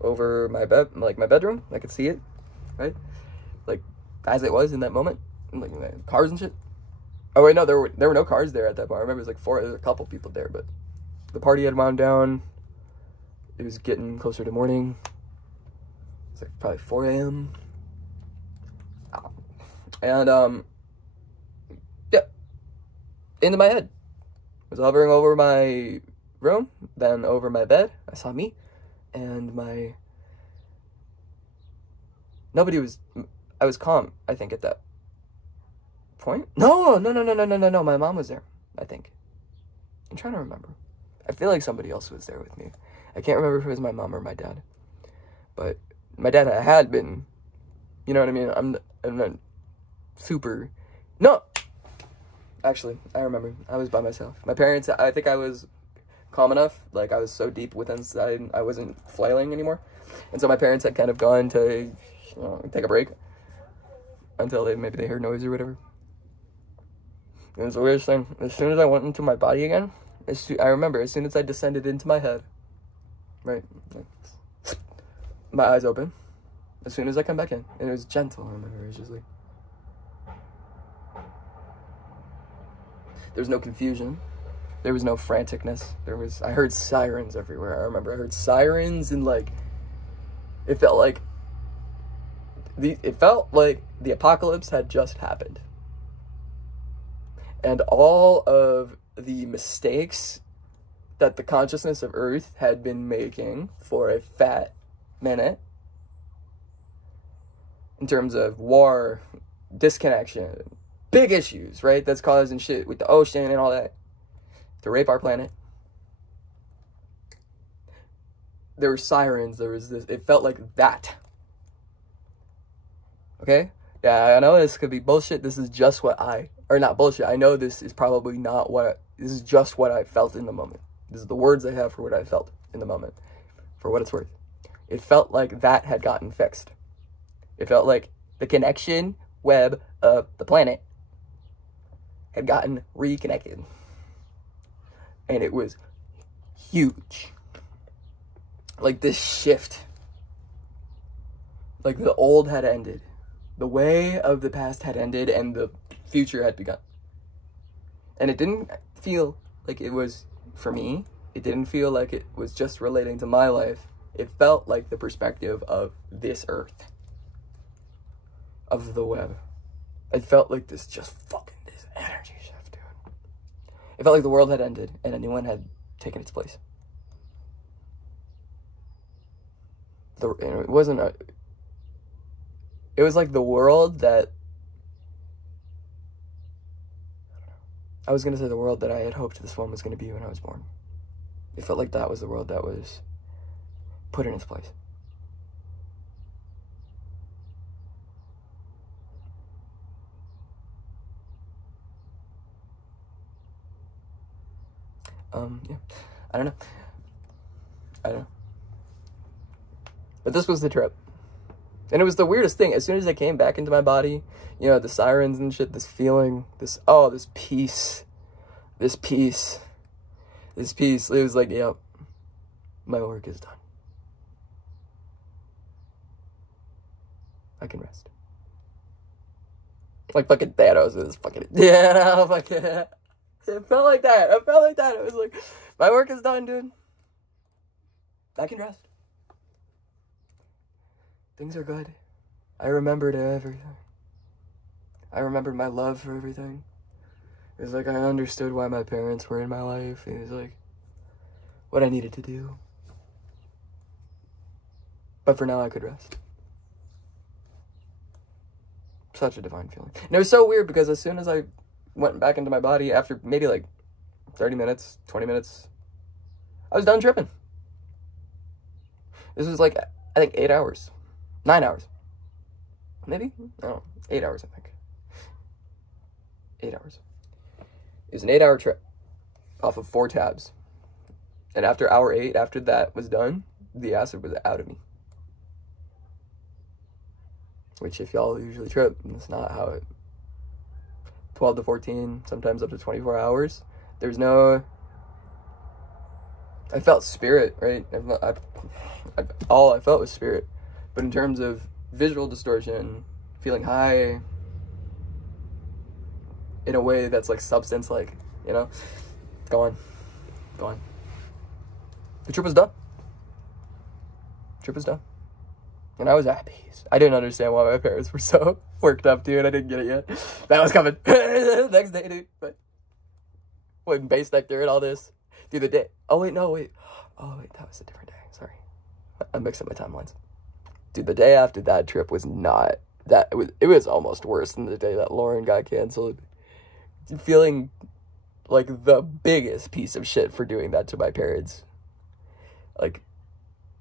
over my bed, like my bedroom. I could see it, right? Like as it was in that moment, and like cars and shit. Oh wait, no, there were no cars there at that point. I remember it was like there was a couple people there, but the party had wound down. It was getting closer to morning. It's like probably 4 a.m. And yeah, into my head. I was hovering over my room, then over my bed. I saw me, and nobody was. I was calm, I think, at that point. No. My mom was there, I think. I'm trying to remember. I feel like somebody else was there with me. I can't remember if it was my mom or my dad. But my dad had been, you know what I mean? I'm not super. No! Actually, I remember. I was by myself. My parents, I think I was calm enough. Like, I was so deep within inside, I wasn't flailing anymore. And so my parents had kind of gone to take a break until maybe they heard noise or whatever. It was the weirdest thing. As soon as I went into my body again, I remember, as soon as I descended into my head, right, my eyes open. As soon as I come back in, and it was gentle, I remember, it was just like, there was no confusion, there was no franticness, I heard sirens everywhere. I remember I heard sirens, and like, it felt like the apocalypse had just happened. And all of the mistakes that the consciousness of Earth had been making for a fat minute, in terms of war, disconnection, big issues, right? That's causing shit with the ocean and all that to rape our planet. There were sirens, there was this, it felt like that. Okay? Yeah, I know this could be bullshit. This is just what not bullshit. I know this is probably not this is just what I felt in the moment. This is the words I have for what I felt in the moment, for what it's worth. It felt like that had gotten fixed. It felt like the connection web of the planet had gotten reconnected. And it was huge. Like this shift. Like the old had ended. The way of the past had ended and the future had begun. And it didn't feel like it was for me. It didn't feel like it was just relating to my life. It felt like the perspective of this earth. Of the web. It felt like this energy shift, dude. It felt like the world had ended and a new one had taken its place. It wasn't a... It was like the world that... I was going to say the world that I had hoped this one was going to be when I was born. It felt like that was the world that was put in its place. Yeah. I don't know. But this was the trip. And it was the weirdest thing. As soon as I came back into my body, you know, the sirens and shit, this feeling, this peace. This peace. It was like, yep, my work is done. I can rest. Like fucking Thanos is fucking, yeah, no, fucking, it felt like that. It was like, my work is done, dude. I can rest. Things are good. I remembered everything. I remembered my love for everything. It was like I understood why my parents were in my life. It was like what I needed to do. But for now, I could rest. Such a divine feeling. And it was so weird because as soon as I went back into my body, after maybe like 30 minutes, 20 minutes, I was done tripping. This was like, I think 8 hours. 9 hours. Maybe? No, 8 hours, I think. 8 hours. It was an 8-hour trip off of 4 tabs. And after hour 8, after that was done, the acid was out of me. Which, if y'all usually trip, that's not how it... 12 to 14, sometimes up to 24 hours. There's no... I felt spirit, right? All I felt was spirit. But in terms of visual distortion, feeling high in a way that's like substance-like, you know? Gone. The trip was done. And I was at peace. I didn't understand why my parents were so worked up, dude. I didn't get it yet. That was coming. Next day, dude. But when base nectar and all this. Dude, the day. Oh, wait, no, wait. Oh, wait, that was a different day. Sorry. I'm mixing my timelines. Dude, the day after that trip was not that. It was almost worse than the day that Lauren got canceled. Feeling like the biggest piece of shit for doing that to my parents. Like,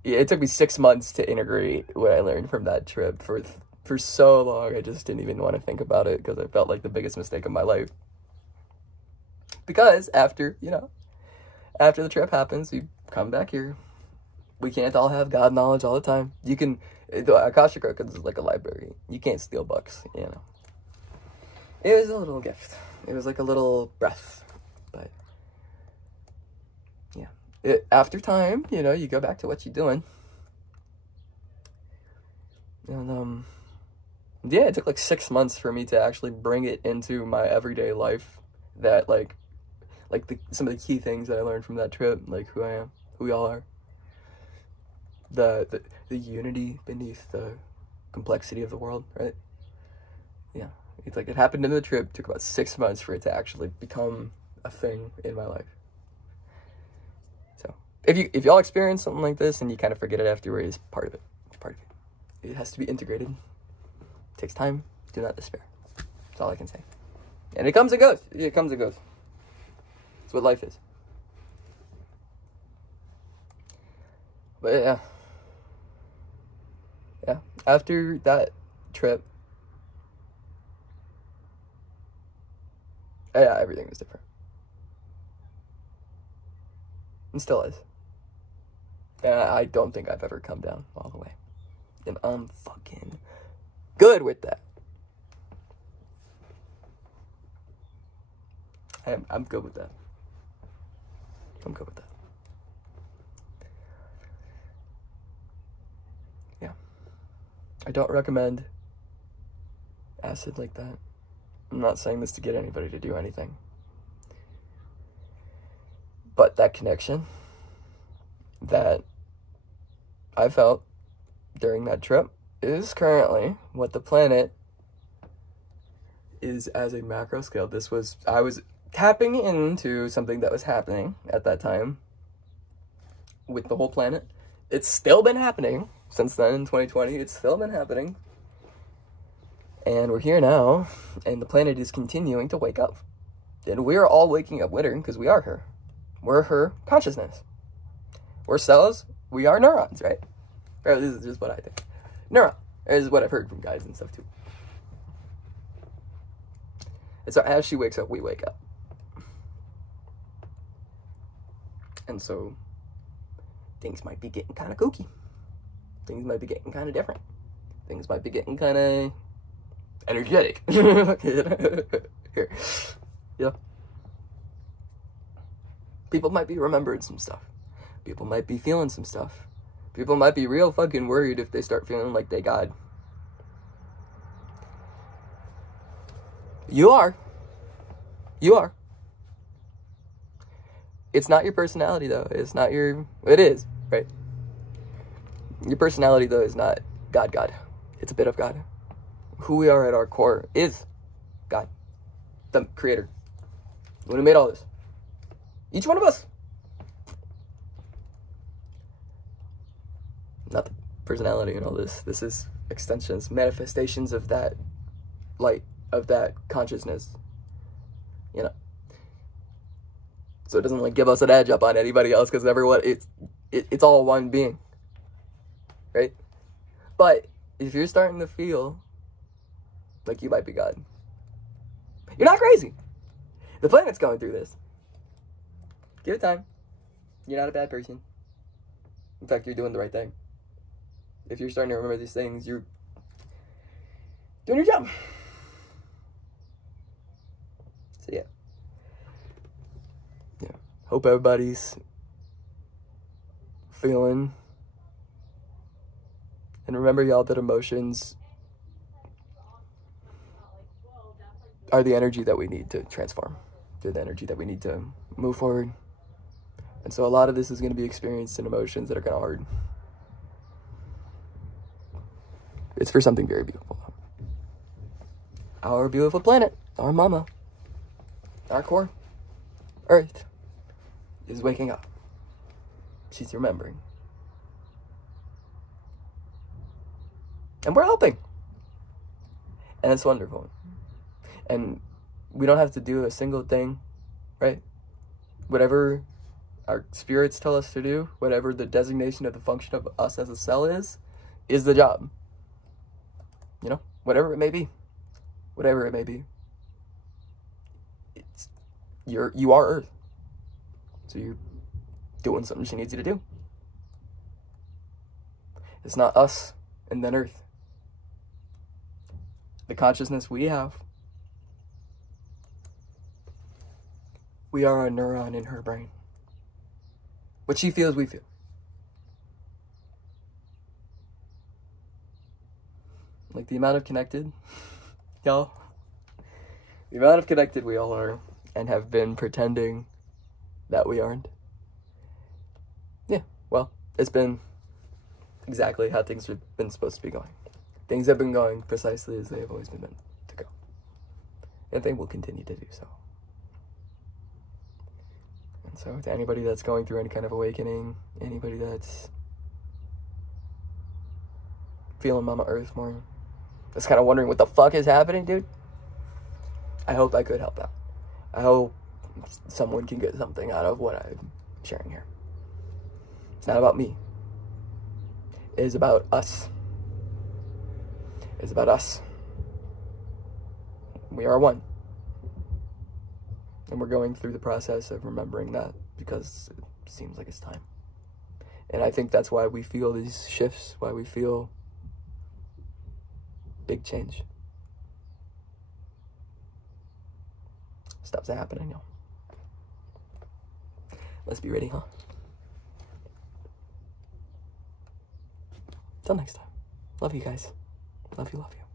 it took me 6 months to integrate what I learned from that trip. For so long, I just didn't even want to think about it because I felt like the biggest mistake of my life. Because after the trip happens, you come back here. We can't all have God knowledge all the time. You can, the Akashic Records is like a library. You can't steal books, you know. It was a little gift. It was like a little breath. But, yeah. After time, you know, you go back to what you're doing. And, yeah, it took like 6 months for me to actually bring it into my everyday life. That, some of the key things that I learned from that trip, like who I am, who we all are. The unity beneath the complexity of the world, right? Yeah. It's like it happened in the trip. It took about 6 months for it to actually become a thing in my life. So if y'all experience something like this and you kind of forget it afterwards, part of it. It has to be integrated. It takes time. Do not despair. That's all I can say. And it comes and goes. It comes and goes. That's what life is. But yeah. Yeah. After that trip, yeah, everything was different. And still is. And I don't think I've ever come down all the way. And I'm fucking good with that. I'm good with that. I'm good with that. Yeah. I don't recommend acid like that. I'm not saying this to get anybody to do anything. But that connection that I felt during that trip is currently what the planet is as a macro scale. I was tapping into something that was happening at that time with the whole planet. It's still been happening since then in 2020. It's still been happening. And we're here now, and the planet is continuing to wake up. And we're all waking up with her because we are her. We're her consciousness. We're cells. We are neurons, right? Or this is just what I think. Neuron. This is what I've heard from guides and stuff too. And so as she wakes up, we wake up. And so things might be getting kind of kooky. Things might be getting kind of different. Things might be getting kind of energetic. Here. Yeah. People might be remembering some stuff. People might be feeling some stuff. People might be real fucking worried if they start feeling like they God. You are. You are. It's not your personality, though. It's not your... It is, right? Your personality, though, is not God. It's a bit of God. Who we are at our core is God. The creator. The one who made all this. Each one of us. Not the personality and all this. This is extensions, manifestations of that light, of that consciousness. You know? So it doesn't like give us an edge up on anybody else because everyone, it's all one being. Right? But if you're starting to feel like you might be God, you're not crazy. The planet's going through this. Give it time. You're not a bad person. In fact, you're doing the right thing. If you're starting to remember these things, you're doing your job. So yeah. Yeah. Hope everybody's feeling. And remember, y'all, that emotions are the energy that we need to transform. They're the energy that we need to move forward. And so a lot of this is going to be experienced in emotions that are kind of hard. It's for something very beautiful. Our beautiful planet, our mama, our core, Earth, is waking up. She's remembering. And we're helping. And it's wonderful. And we don't have to do a single thing, right? Whatever our spirits tell us to do, whatever the designation of the function of us as a cell is the job. You know, whatever it may be. Whatever it may be. You are Earth. So you're doing something she needs you to do. It's not us and then Earth. The consciousness we have, we are a neuron in her brain. What she feels, we feel. Like the amount of connected, y'all, the amount of connected we all are and have been pretending that we aren't. Yeah, well, it's been exactly how things have been supposed to be going. Things have been going precisely as they have always been meant to go. And they will continue to do so. And so to anybody that's going through any kind of awakening, anybody that's feeling Mama Earth more, that's kind of wondering what the fuck is happening, dude, I hope I could help out. I hope someone can get something out of what I'm sharing here. It's not about me. It is about us. It's about us. We are one. And we're going through the process of remembering that because it seems like it's time. And I think that's why we feel these shifts, why we feel big change. Stuff's happening, y'all. Let's be ready, huh? Till next time. Love you guys. Love you, love you.